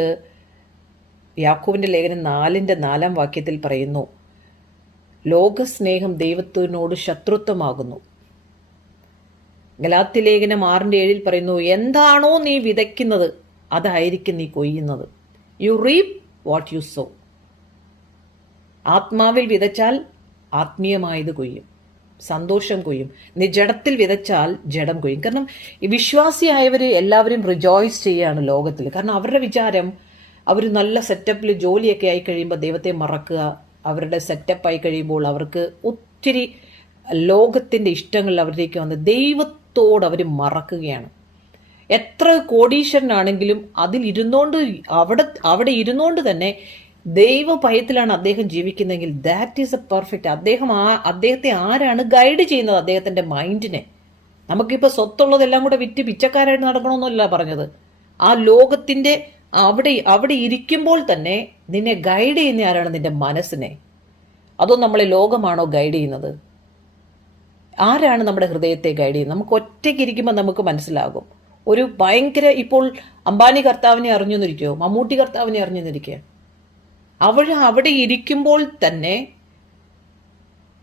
യാക്കോബിൻ്റെ ലേഖനം 4:4 പറയുന്നു, ലോകസ്നേഹം ദൈവത്തിനോട് ശത്രുത്വമാകുന്നു. ഗലാത്യ ലേഖനം 6:7 പറയുന്നു, എന്താണോ നീ വിതയ്ക്കുന്നത് അതായിരിക്കും നീ കൊയ്യുന്നത്. You reap what you sow. ആത്മാവിൽ വിതച്ചാൽ ആത്മീയമായത് കൊയ്യും, സന്തോഷം കൊയ്യും. നീ ജഡത്തിൽ വിതച്ചാൽ ജഡം കൊയ്യും. കാരണം ഈ വിശ്വാസിയായവർ എല്ലാവരും റിജോയ്സ് ചെയ്യുകയാണ് ലോകത്തിൽ. കാരണം അവരുടെ വിചാരം അവർ നല്ല സെറ്റപ്പിൽ ജോലിയൊക്കെ ആയി കഴിയുമ്പോൾ ദൈവത്തെ മറക്കുക. അവരുടെ സെറ്റപ്പായി കഴിയുമ്പോൾ അവർക്ക് ഒത്തിരി ലോകത്തിൻ്റെ ഇഷ്ടങ്ങളിൽ അവരിലേക്ക് വന്ന് ദൈവത്തോട് അവർ മറക്കുകയാണ്. എത്ര കോടീശ്വരനാണെങ്കിലും അവിടെ ഇരുന്നുകൊണ്ട് തന്നെ ദൈവഭയത്തിലാണ് അദ്ദേഹം ജീവിക്കുന്നതെങ്കിൽ ദാറ്റ് ഈസ് എ പെർഫെക്റ്റ്. അദ്ദേഹത്തെ ആരാണ് ഗൈഡ് ചെയ്യുന്നത്? അദ്ദേഹത്തിൻ്റെ മൈൻഡിനെ. നമുക്കിപ്പോൾ സ്വത്തുള്ളതെല്ലാം കൂടെ വിറ്റ് പിച്ചക്കാരായിട്ട് നടക്കണമെന്നല്ല പറഞ്ഞത്. ആ ലോകത്തിൻ്റെ അവിടെ ഇരിക്കുമ്പോൾ തന്നെ നിന്നെ ഗൈഡ് ചെയ്യുന്ന ആരാണ്? നിന്റെ മനസ്സിനെ. അതോ നമ്മളെ ലോകമാണോ ഗൈഡ് ചെയ്യുന്നത്? ആരാണ് നമ്മുടെ ഹൃദയത്തെ ഗൈഡ് ചെയ്യുന്നത്? നമുക്ക് ഒറ്റയ്ക്ക് ഇരിക്കുമ്പോൾ നമുക്ക് മനസ്സിലാകും. ഒരു ഭയങ്കര, ഇപ്പോൾ അംബാനി കർത്താവിനെ അറിഞ്ഞെന്നിരിക്കുകയോ, മമ്മൂട്ടി കർത്താവിനെ അറിഞ്ഞെന്നിരിക്കുക, അവിടെ ഇരിക്കുമ്പോൾ തന്നെ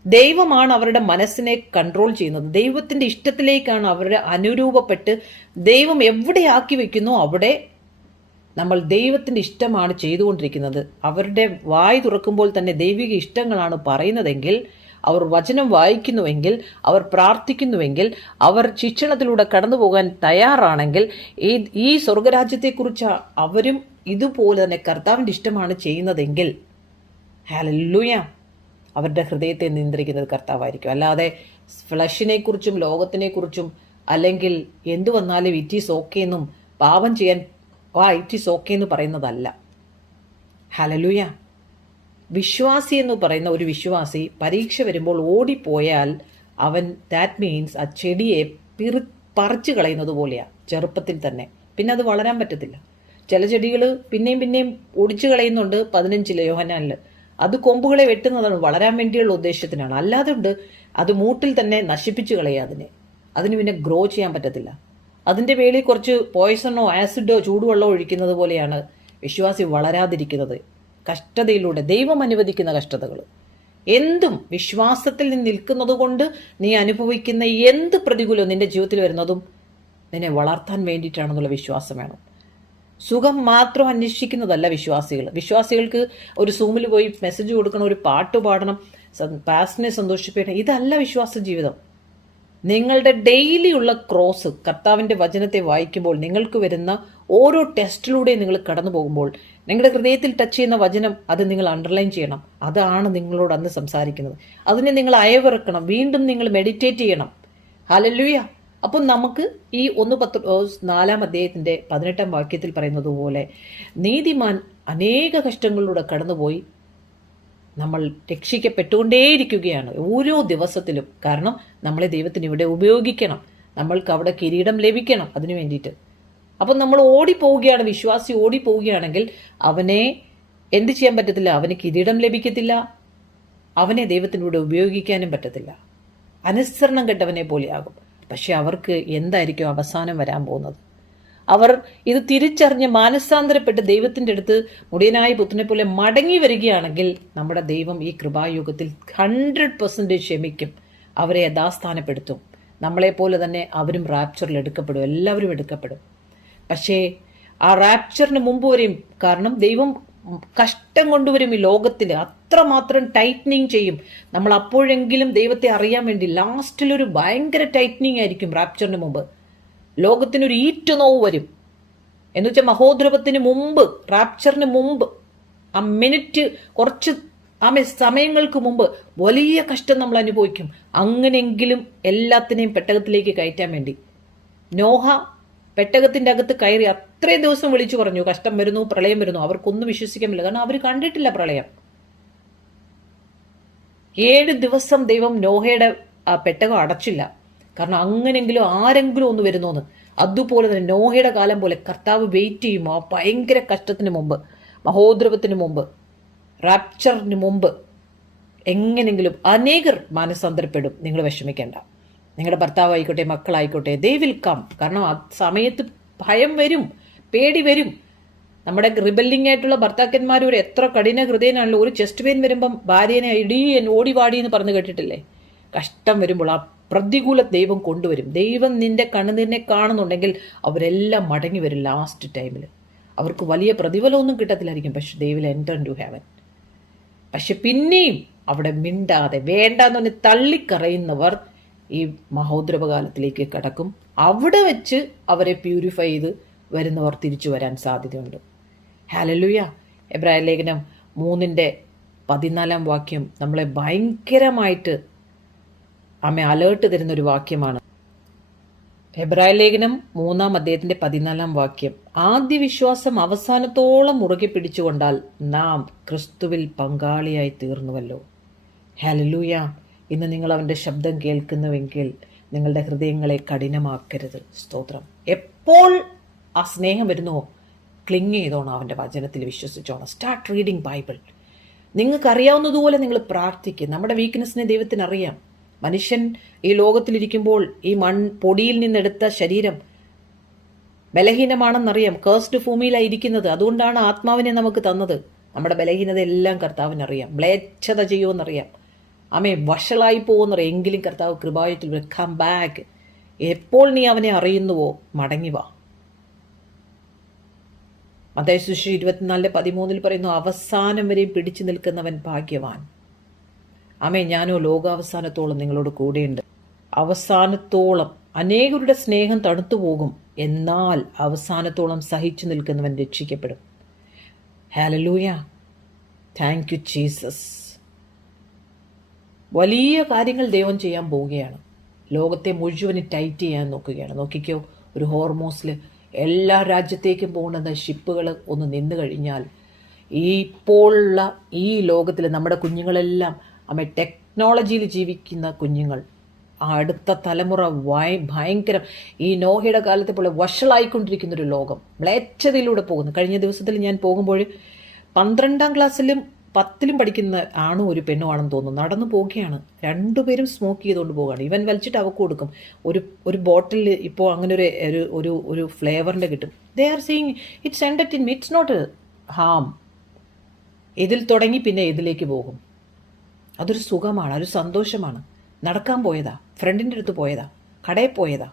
ദൈവമാണ് അവരുടെ മനസ്സിനെ കൺട്രോൾ ചെയ്യുന്നത്. ദൈവത്തിൻ്റെ ഇഷ്ടത്തിലേക്കാണ് അവരുടെ അനുരൂപപ്പെട്ട് ദൈവം എവിടെ ആക്കി വെക്കുന്നോ അവിടെ നമ്മൾ ദൈവത്തിൻ്റെ ഇഷ്ടമാണ് ചെയ്തുകൊണ്ടിരിക്കുന്നത്. അവരുടെ വായ് തുറക്കുമ്പോൾ തന്നെ ദൈവിക ഇഷ്ടങ്ങളാണ് പറയുന്നതെങ്കിൽ, അവർ വചനം വായിക്കുന്നുവെങ്കിൽ, അവർ പ്രാർത്ഥിക്കുന്നുവെങ്കിൽ, അവർ ശിക്ഷണത്തിലൂടെ കടന്നു പോകാൻ തയ്യാറാണെങ്കിൽ ഈ സ്വർഗരാജ്യത്തെക്കുറിച്ച് അവരും ഇതുപോലെ തന്നെ കർത്താവിൻ്റെ ഇഷ്ടമാണ് ചെയ്യുന്നതെങ്കിൽ, ഹല്ലേലൂയ, അവരുടെ ഹൃദയത്തെ നിയന്ത്രിക്കുന്നത് കർത്താവായിരിക്കും. അല്ലാതെ ഫ്ലഷിനെക്കുറിച്ചും ലോകത്തിനെക്കുറിച്ചും അല്ലെങ്കിൽ എന്തു വന്നാലും ഇറ്റ് ഈസ് ഓക്കെ എന്നും പാപം ചെയ്യാൻ ഇറ്റ് ഈസ് ഓക്കെ എന്ന് പറയുന്നതല്ല. ഹല്ലേലൂയ. വിശ്വാസി എന്ന് പറയുന്ന ഒരു വിശ്വാസി പരീക്ഷ വരുമ്പോൾ ഓടിപ്പോയാൽ അവൻ ദാറ്റ് മീൻസ് ആ ചെടിയെ പറിച്ചു കളയുന്നത് പോലെയാണ് ചെറുപ്പത്തിൽ തന്നെ. പിന്നെ അത് വളരാൻ പറ്റത്തില്ല. ചില ചെടികൾ പിന്നെയും ഒടിച്ചു കളയുന്നുണ്ട്. 15 യോഹന്നാനിൽ അത് കൊമ്പുകളെ വെട്ടുന്നതാണ്, വളരാൻ വേണ്ടിയുള്ള ഉദ്ദേശത്തിനാണ്. അല്ലാതെ ഉണ്ട് അത് മൂട്ടിൽ തന്നെ നശിപ്പിച്ചു കളയുക. അതിന് പിന്നെ ഗ്രോ ചെയ്യാൻ പറ്റത്തില്ല. അതിൻ്റെ പേരിൽ കുറച്ച് പോയ്സണോ ആസിഡോ ചൂടുവെള്ളമോ ഒഴിക്കുന്നത് പോലെയാണ് വിശ്വാസി വളരാതിരിക്കുന്നത്. കഷ്ടതയിലൂടെ ദൈവം അനുവദിക്കുന്ന കഷ്ടതകൾ എന്തും വിശ്വാസത്തിൽ നിന്ന് നിൽക്കുന്നത് കൊണ്ട് നീ അനുഭവിക്കുന്ന എന്ത് പ്രതികൂലവും നിന്റെ ജീവിതത്തിൽ വരുന്നതും നിന്നെ വളർത്താൻ വേണ്ടിയിട്ടാണെന്നുള്ള വിശ്വാസം വേണം. സുഖം മാത്രം അന്വേഷിക്കുന്നതല്ല വിശ്വാസികൾക്ക് ഒരു സൂമിൽ പോയി മെസ്സേജ് കൊടുക്കണം, ഒരു പാട്ട് പാടണം, പാസ്റ്റിനെ സന്തോഷിപ്പിക്കണം, ഇതല്ല വിശ്വാസ ജീവിതം. നിങ്ങളുടെ ഡെയിലി ഉള്ള ക്രോസ്, കർത്താവിൻ്റെ വചനത്തെ വായിക്കുമ്പോൾ നിങ്ങൾക്ക് വരുന്ന ഓരോ ടെസ്റ്റിലൂടെയും നിങ്ങൾ കടന്നു പോകുമ്പോൾ നിങ്ങളുടെ ഹൃദയത്തിൽ ടച്ച് ചെയ്യുന്ന വചനം അത് നിങ്ങൾ അണ്ടർലൈൻ ചെയ്യണം. അതാണ് നിങ്ങളോട് അന്ന് സംസാരിക്കുന്നത്. അതിനെ നിങ്ങൾ അയവിറക്കണം, വീണ്ടും നിങ്ങൾ മെഡിറ്റേറ്റ് ചെയ്യണം. ഹല്ലേലൂയ. അപ്പം നമുക്ക് ഈ 1 Pетros 4:18 പറയുന്നത് പോലെ നീതിമാൻ അനേക കഷ്ടങ്ങളിലൂടെ കടന്നുപോയി നമ്മൾ രക്ഷിക്കപ്പെട്ടുകൊണ്ടേയിരിക്കുകയാണ് ഓരോ ദിവസത്തിലും. കാരണം നമ്മളെ ദൈവത്തിന് ഇവിടെ ഉപയോഗിക്കണം, നമ്മൾക്ക് അവിടെ കിരീടം ലഭിക്കണം. അതിനു വേണ്ടിയിട്ട് അപ്പം നമ്മൾ ഓടിപ്പോവുകയാണ്. വിശ്വാസി ഓടിപ്പോവുകയാണെങ്കിൽ അവനെ എന്ത് ചെയ്യാൻ പറ്റത്തില്ല? അവന് കിരീടം ലഭിക്കത്തില്ല, അവനെ ദൈവത്തിലൂടെ ഉപയോഗിക്കാനും പറ്റത്തില്ല. അനുസരണം കെട്ടവനെ പോലെയാകും. പക്ഷെ അവർക്ക് എന്തായിരിക്കും അവസാനം വരാൻ പോകുന്നത്? അവർ ഇത് തിരിച്ചറിഞ്ഞ് മാനസാന്തരപ്പെട്ട് ദൈവത്തിൻ്റെ അടുത്ത് മുടിയനായ പുത്രനെ പോലെ മടങ്ങി വരികയാണെങ്കിൽ നമ്മുടെ ദൈവം ഈ കൃപായുഗത്തിൽ 100% ക്ഷമിക്കും, അവരെ യഥാസ്ഥാനപ്പെടുത്തും. നമ്മളെപ്പോലെ തന്നെ അവരും റാപ്ചറിൽ എടുക്കപ്പെടും, എല്ലാവരും എടുക്കപ്പെടും. പക്ഷേ ആ റാപ്ചറിന് മുമ്പ് വരെയും, കാരണം ദൈവം കഷ്ടം കൊണ്ടുവരും ഈ ലോകത്തിൽ, അത്രമാത്രം ടൈറ്റനിങ് ചെയ്യും. നമ്മൾ അപ്പോഴെങ്കിലും ദൈവത്തെ അറിയാൻ വേണ്ടി ലാസ്റ്റിലൊരു ഭയങ്കര ടൈറ്റനിങ് ആയിരിക്കും. റാപ്ചറിന് മുമ്പ് ലോകത്തിനൊരു ഈറ്റുനോവ് വരും. എന്ന് വെച്ചാൽ മഹോദ്രവത്തിന് മുമ്പ്, റാപ്ചറിന് മുമ്പ്, ആ മിനിറ്റ് കുറച്ച് സമയങ്ങൾക്ക് മുമ്പ് വലിയ കഷ്ടം നമ്മൾ അനുഭവിക്കും. അങ്ങനെയെങ്കിലും എല്ലാത്തിനെയും പെട്ടകത്തിലേക്ക് കയറ്റാൻ വേണ്ടി നോഹ പെട്ടകത്തിന്റെ അകത്ത് കയറി അത്രയും ദിവസം വിളിച്ചു പറഞ്ഞു, കഷ്ടം വരുന്നു, പ്രളയം വരുന്നു. അവർക്കൊന്നും വിശ്വസിക്കാൻ പറ്റില്ല, കാരണം അവർ കണ്ടിട്ടില്ല പ്രളയം. 7 ദിവസം ദൈവം നോഹയുടെ ആ പെട്ടകം അടച്ചില്ല, കാരണം അങ്ങനെങ്കിലും ആരെങ്കിലും ഒന്ന് വരുന്നോന്ന്. അതുപോലെ തന്നെ നോഹയുടെ കാലം പോലെ കർത്താവ് വെയിറ്റ് ചെയ്യും. ആ ഭയങ്കര കഷ്ടത്തിന് മുമ്പ്, മഹോദ്രവത്തിന് മുമ്പ്, റാപ്ചറിന് മുമ്പ് എങ്ങനെങ്കിലും അനേകർ മാനസാന്തരപ്പെടും. നിങ്ങൾ വിഷമിക്കേണ്ട. നിങ്ങളുടെ ഭർത്താവായിക്കോട്ടെ, മക്കളായിക്കോട്ടെ, ദേ വിൽ കം. കാരണം ആ സമയത്ത് ഭയം വരും, പേടി വരും. നമ്മുടെ റിബല്ലിംഗ് ആയിട്ടുള്ള ഭർത്താക്കന്മാർ ഒരു എത്ര കഠിന ഹൃദയനാണല്ലോ. ഒരു ചെസ്റ്റ് പെയിൻ വരുമ്പം ഭാര്യനെ ഓടിവാടി എന്ന് പറഞ്ഞു കേട്ടിട്ടില്ലേ? കഷ്ടം വരുമ്പോൾ ആ പ്രതികൂല ദൈവം കൊണ്ടുവരും. ദൈവം നിന്റെ കണ്ണുനീരിനെ കാണുന്നുണ്ടെങ്കിൽ അവരെല്ലാം മടങ്ങി വരും. ലാസ്റ്റ് ടൈമിൽ അവർക്ക് വലിയ പ്രതിഫലമൊന്നും കിട്ടത്തില്ലായിരിക്കും, പക്ഷെ they will enter into heaven. പക്ഷെ പിന്നെയും അവിടെ മിണ്ടാതെ വേണ്ടാന്ന് പറഞ്ഞ് തള്ളിക്കറയുന്നവർ ഈ മഹോദ്രവകാലത്തിലേക്ക് കടക്കും. അവിടെ വെച്ച് അവരെ പ്യൂരിഫൈ ചെയ്ത് വരുന്നവർ തിരിച്ചു വരാൻ സാധ്യതയുണ്ട്. ഹല്ലേലൂയ. എബ്രായ ലേഖനം 3:14 വാക്യം നമ്മളെ ഭയങ്കരമായിട്ട് അലേർട്ട് തരുന്നൊരു വാക്യമാണ്. എബ്രായ ലേഖനം 3:14 വാക്യം, ആദ്യ വിശ്വാസം അവസാനത്തോളം മുറുകെ പിടിച്ചുകൊണ്ടാൽ നാം ക്രിസ്തുവിൽ പങ്കാളിയായി തീർന്നുവല്ലോ. ഹല്ലേലൂയ. ഇന്ന് നിങ്ങൾ അവൻ്റെ ശബ്ദം കേൾക്കുന്നുവെങ്കിൽ നിങ്ങളുടെ ഹൃദയങ്ങളെ കഠിനമാക്കരുത്. സ്തോത്രം. എപ്പോൾ ആ സ്നേഹം വരുന്നുവോ ക്ലിങ് ചെയ്തോണം, അവൻ്റെ വചനത്തിൽ വിശ്വസിച്ചോണം. Start reading Bible. നിങ്ങൾക്ക് അറിയാവുന്നതുപോലെ നിങ്ങൾ പ്രാർത്ഥിക്കുക. നമ്മുടെ വീക്ക്നെസ്സിനെ ദൈവത്തിന് അറിയാം. മനുഷ്യൻ ഈ ലോകത്തിലിരിക്കുമ്പോൾ ഈ പൊടിയിൽ നിന്നെടുത്ത ശരീരം ബലഹീനമാണെന്നറിയാം. കേഴ്സ്ഡ് ഭൂമിയിലായിരിക്കുന്നത്. അതുകൊണ്ടാണ് ആത്മാവിനെ നമുക്ക് തന്നത്. നമ്മുടെ ബലഹീനത എല്ലാം കർത്താവിനറിയാം. മ്ലേച്ഛത ചെയ്യുമെന്നറിയാം. വഷളായി പോകുന്നറിയാം. എങ്കിലും കർത്താവ് കൃപായുത്തിൽ കം ബാക്ക്. എപ്പോൾ നീ അവനെ അറിയുന്നുവോ മടങ്ങി വാ. മത്തായി സുവിശേഷം 24:13 പറയുന്നു, അവസാനം വരെയും പിടിച്ചു നിൽക്കുന്നവൻ ഭാഗ്യവാൻ. ഞാനോ ലോകാവസാനത്തോളം നിങ്ങളോട് കൂടെയുണ്ട്. അവസാനത്തോളം. അനേകരുടെ സ്നേഹം തണുത്തു പോകും, എന്നാൽ അവസാനത്തോളം സഹിച്ചു നിൽക്കുന്നവൻ രക്ഷിക്കപ്പെടും. ഹല്ലേലൂയ. Thank you Jesus. വലിയ കാര്യങ്ങൾ ദൈവം ചെയ്യാൻ പോവുകയാണ്. ലോകത്തെ മുഴുവനും ടൈറ്റ് ചെയ്യാൻ നോക്കുകയാണ്. നോക്കിക്കോ, ഒരു ഹോർമോസിൽ എല്ലാ രാജ്യത്തേക്കും പോകുന്ന ഷിപ്പുകൾ ഒന്ന് നിന്നു കഴിഞ്ഞാൽ ഇപ്പോഴുള്ള ഈ ലോകത്തിൽ നമ്മുടെ കുഞ്ഞുങ്ങളെല്ലാം ടെക്നോളജിയിൽ ജീവിക്കുന്ന കുഞ്ഞുങ്ങൾ, അടുത്ത തലമുറ ഭയങ്കരം ഈ നോഹയുടെ കാലത്തെ പോലെ വഷളായിക്കൊണ്ടിരിക്കുന്നൊരു ലോകം, മ്ലേച്ഛതയിലൂടെ പോകുന്നു. കഴിഞ്ഞ ദിവസത്തിൽ ഞാൻ പോകുമ്പോൾ 12ാം ക്ലാസ്സിലും 10ലും പഠിക്കുന്ന ആണും ഒരു പെണ്ണുമാണെന്ന് തോന്നുന്നു, നടന്നു പോവുകയാണ്. രണ്ടുപേരും സ്മോക്ക് ചെയ്തുകൊണ്ട് പോവുകയാണ്. ഇവൻ വലിച്ചിട്ട് അവക്ക് കൊടുക്കും. ഒരു ബോട്ടിൽ ഇപ്പോൾ അങ്ങനെ ഒരു ഫ്ലേവറിൻ്റെ കിട്ടും. They are seeing it's entertainment, it's not harm. ഇതിൽ തുടങ്ങി പിന്നെ ഇതിലേക്ക് പോകും. അതൊരു സുഖമാണ്, അതൊരു സന്തോഷമാണ്. നടക്കാൻ പോയതാ, ഫ്രണ്ടിൻ്റെ അടുത്ത് പോയതാ, കടയിൽ പോയതാ,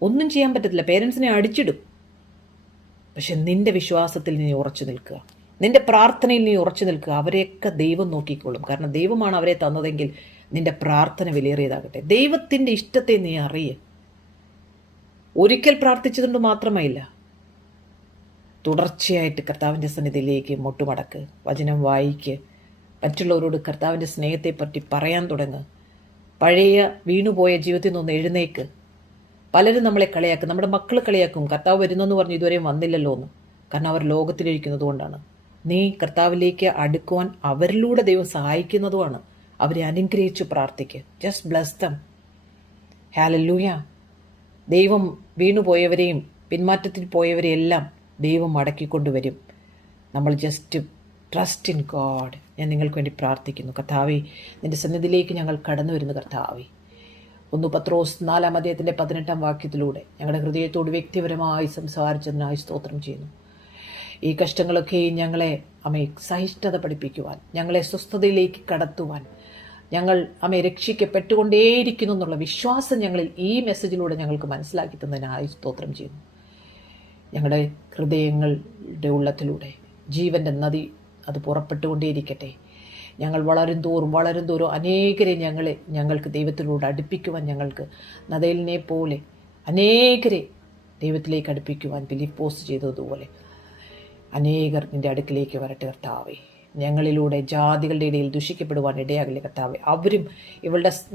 ഒന്നും ചെയ്യാൻ പറ്റത്തില്ല. പേരൻസിനെ അടിച്ചിടും. പക്ഷെ നിന്റെ വിശ്വാസത്തിൽ നീ ഉറച്ചു നിൽക്കുക, നിന്റെ പ്രാർത്ഥനയിൽ നീ ഉറച്ചു നിൽക്കുക. അവരെയൊക്കെ ദൈവം നോക്കിക്കോളും. കാരണം ദൈവമാണ് അവരെ തന്നതെങ്കിൽ നിന്റെ പ്രാർത്ഥന വിലയേറിയതാകട്ടെ. ദൈവത്തിൻ്റെ ഇഷ്ടത്തെ നീ അറിയ്. ഒരിക്കൽ പ്രാർത്ഥിച്ചതുകൊണ്ട് മാത്രമായില്ല, തുടർച്ചയായിട്ട് കർത്താവിൻ്റെ സന്നിധിയിലേക്ക് മുട്ടുമടക്ക്, വചനം വായിക്ക്, മറ്റുള്ളവരോട് കർത്താവിൻ്റെ സ്നേഹത്തെപ്പറ്റി പറയാൻ തുടങ്ങുക. പഴയ വീണുപോയ ജീവിതത്തിൽ നിന്ന് എഴുന്നേക്ക്. പലരും നമ്മളെ കളിയാക്കും, നമ്മുടെ മക്കൾ കളിയാക്കും. കർത്താവ് വരുന്നെന്ന് പറഞ്ഞ് ഇതുവരെയും വന്നില്ലല്ലോ എന്ന്. കാരണം അവർ ലോകത്തിലിരിക്കുന്നത് കൊണ്ടാണ്. നീ കർത്താവിലേക്ക് അടുക്കുവാൻ അവരിലൂടെ ദൈവം സഹായിക്കുന്നതുമാണ്. അവരെ അനുഗ്രഹിച്ച് പ്രാർത്ഥിക്കുക. Just bless dum. ഹല്ലേലൂയ. ദൈവം വീണുപോയവരെയും പിന്മാറ്റത്തിൽ പോയവരെയെല്ലാം ദൈവം മടക്കിക്കൊണ്ടുവരും. നമ്മൾ ജസ്റ്റ് ട്രസ്റ്റ് ഇൻ ഗോഡ്. ഞാൻ നിങ്ങൾക്ക് വേണ്ടി പ്രാർത്ഥിക്കുന്നു. കർത്താവേ, നിൻ്റെ സന്നിധിയിലേക്ക് ഞങ്ങൾ കടന്നു വരുന്നു. കർത്താവേ, 1 പത്രോസ് 4 അധ്യായത്തിൻ്റെ 18 വാക്യത്തിലൂടെ ഞങ്ങളുടെ ഹൃദയത്തോട് വ്യക്തിപരമായി സംസാരിച്ചതിനായി സ്തോത്രം ചെയ്യുന്നു. ഈ കഷ്ടങ്ങളൊക്കെ ഞങ്ങളെ സഹിഷ്ണുത പഠിപ്പിക്കുവാൻ, ഞങ്ങളെ സ്വസ്ഥതയിലേക്ക് കടത്തുവാൻ, ഞങ്ങൾ രക്ഷിക്കപ്പെട്ടുകൊണ്ടേയിരിക്കുന്നു എന്നുള്ള വിശ്വാസം ഞങ്ങളിൽ ഈ മെസ്സേജിലൂടെ ഞങ്ങൾക്ക് മനസ്സിലാക്കി തന്നതിനായി സ്തോത്രം ചെയ്യുന്നു. ഞങ്ങളുടെ ഹൃദയങ്ങളുടെ ഉള്ളത്തിലൂടെ ജീവൻ്റെ നദി അത് പുറപ്പെട്ടുകൊണ്ടേയിരിക്കട്ടെ. ഞങ്ങൾ വളരും തോറും അനേകരെ ഞങ്ങൾക്ക് ദൈവത്തിലൂടെ അടുപ്പിക്കുവാൻ, ഞങ്ങൾക്ക് നദയിലിനെ പോലെ അനേകരെ ദൈവത്തിലേക്ക് അടുപ്പിക്കുവാൻ ഫിലിപ്പോസ് ചെയ്തതുപോലെ അനേകർ നിൻ്റെ അടുക്കിലേക്ക് വരട്ടെ കർത്താവേ. ഞങ്ങളിലൂടെ ജാതികളുടെ ഇടയിൽ ദുഷിക്കപ്പെടുവാൻ ഇടയാകില്ല കർത്താവേ. അവരും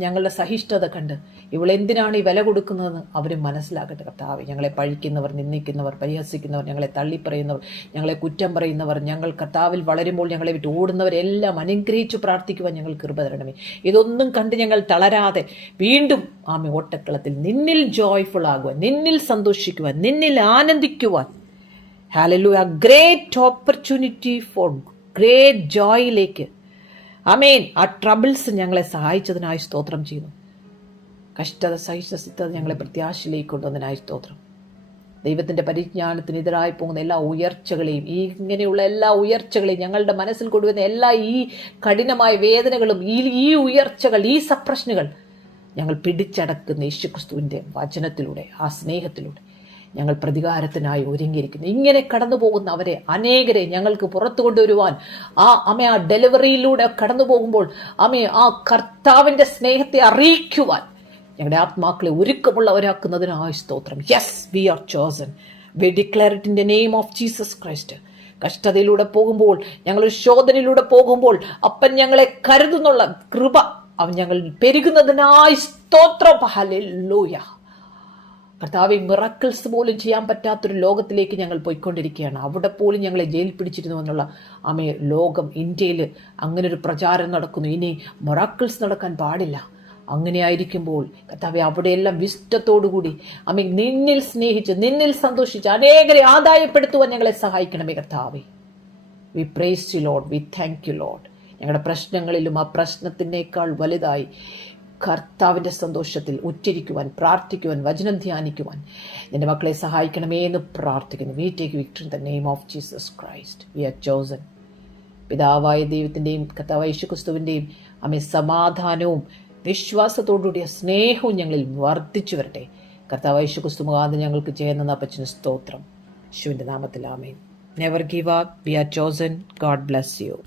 ഞങ്ങളുടെ സഹിഷ്ണുത കണ്ട് ഇവളെന്തിനാണ് ഈ വില കൊടുക്കുന്നതെന്ന് അവരും മനസ്സിലാക്കട്ടെ കർത്താവേ. ഞങ്ങളെ പഴിക്കുന്നവർ, നിന്ദിക്കുന്നവർ, പരിഹസിക്കുന്നവർ, ഞങ്ങളെ തള്ളിപ്പറയുന്നവർ, ഞങ്ങളെ കുറ്റം പറയുന്നവർ, ഞങ്ങൾ കർത്താവിൽ വളരുമ്പോൾ ഞങ്ങളെ വിട്ട് ഓടുന്നവരെല്ലാം അനുഗ്രഹിച്ചു പ്രാർത്ഥിക്കുവാൻ ഞങ്ങൾ കൃപ തരണമേ. ഇതൊന്നും കണ്ട് ഞങ്ങൾ തളരാതെ വീണ്ടും ഓട്ടക്കളത്തിൽ നിന്നിൽ ജോയ്ഫുൾ ആകുവാൻ, നിന്നിൽ സന്തോഷിക്കുവാൻ, നിന്നിൽ ആനന്ദിക്കുവാൻ. Hallelujah. Great opportunity for great ജോയിലേക്ക് ആ ട്രബിൾസ് ഞങ്ങളെ സഹായിച്ചതിനായി സ്തോത്രം ചെയ്യുന്നു. കഷ്ടത സഹിഷ്ണുത ഞങ്ങളെ പ്രത്യാശയിലേക്ക് കൊണ്ടുവന്നതിനായി സ്തോത്രം. ദൈവത്തിൻ്റെ പരിജ്ഞാനത്തിനെതിരായി പോകുന്ന എല്ലാ ഉയർച്ചകളെയും, ഇങ്ങനെയുള്ള എല്ലാ ഉയർച്ചകളെയും, ഞങ്ങളുടെ മനസ്സിൽ കൊണ്ടുവരുന്ന എല്ലാ ഈ കഠിനമായ വേദനകളും, ഈ ഉയർച്ചകൾ, ഈ സപ്രഷനുകൾ ഞങ്ങൾ പിടിച്ചടക്കുന്ന യേശുക്രിസ്തുവിൻ്റെ വചനത്തിലൂടെ, ആ സ്നേഹത്തിലൂടെ ഞങ്ങൾ പ്രതികാരത്തിനായി ഒരുങ്ങിയിരിക്കുന്നു. ഇങ്ങനെ കടന്നു പോകുന്ന അവരെ അനേകരെ ഞങ്ങൾക്ക് പുറത്തു കൊണ്ടുവരുവാൻ, ആ ഡെലിവറിയിലൂടെ കടന്നു പോകുമ്പോൾ ആ കർത്താവിൻ്റെ സ്നേഹത്തെ അറിയിക്കുവാൻ ഞങ്ങളുടെ ആത്മാക്കളെ ഒരുക്കമുള്ളവരാക്കുന്നതിനായി സ്തോത്രം. Yes, we are chosen. We declare it in the name of Jesus Christ. കഷ്ടതയിലൂടെ പോകുമ്പോൾ, ഞങ്ങളൊരു ശോധനയിലൂടെ പോകുമ്പോൾ അപ്പൻ ഞങ്ങളെ കരുതുന്നുള്ള കൃപ ഞങ്ങൾ പെരുകുന്നതിനായി സ്തോത്രം. ഹല്ലേലൂയ. കർത്താവെ, മിറക്കിൾസ് പോലും ചെയ്യാൻ പറ്റാത്തൊരു ലോകത്തിലേക്ക് ഞങ്ങൾ പോയിക്കൊണ്ടിരിക്കുകയാണ്. അവിടെ പോലും ഞങ്ങളെ ജയിലിൽ പിടിച്ചിരുന്നു എന്നുള്ള ലോകം, ഇന്ത്യയിൽ അങ്ങനെ ഒരു പ്രചാരം നടക്കുന്നു. ഇനി മിറക്കിൾസ് നടക്കാൻ പാടില്ല. അങ്ങനെ ആയിരിക്കുമ്പോൾ കർത്താവെ, അവിടെയെല്ലാം വിശുദ്ധത്തോടുകൂടി നിന്നിൽ സ്നേഹിച്ച്, നിന്നിൽ സന്തോഷിച്ച് അനേകരെ ആദായപ്പെടുത്തുവാൻ ഞങ്ങളെ സഹായിക്കണമേ കർത്താവെ. We praise you Lord, we thank you Lord. ഞങ്ങളുടെ പ്രശ്നങ്ങളിലും ആ പ്രശ്നത്തിനേക്കാൾ വലുതായി കർത്താവിൻ്റെ സന്തോഷത്തിൽ ഉച്ചരിക്കുവാൻ, പ്രാർത്ഥിക്കുവാൻ, വചനം ധ്യാനിക്കുവാൻ നിന്റെ മക്കളെ സഹായിക്കണമേ എന്ന് പ്രാർത്ഥിക്കുന്നു. We take victory in the name of Jesus Christ. We are chosen. പിതാവായ ദൈവത്തിൻ്റെയും കർത്താവായ യേശുക്രിസ്തുവിൻ്റെയും സമാധാനവും വിശ്വാസത്തോടുകൂടിയ സ്നേഹവും ഞങ്ങളിൽ വർദ്ധിച്ചു വരട്ടെ. കർത്താവായ യേശുക്രിസ്തു മുഖാന്തരം ഞങ്ങൾക്ക് ചെയ്യുന്ന അപ്പച്ചന് സ്തോത്രം. യേശുവിൻ്റെ നാമത്തിൽ ആമേൻ. Never give up. We are chosen. God bless U.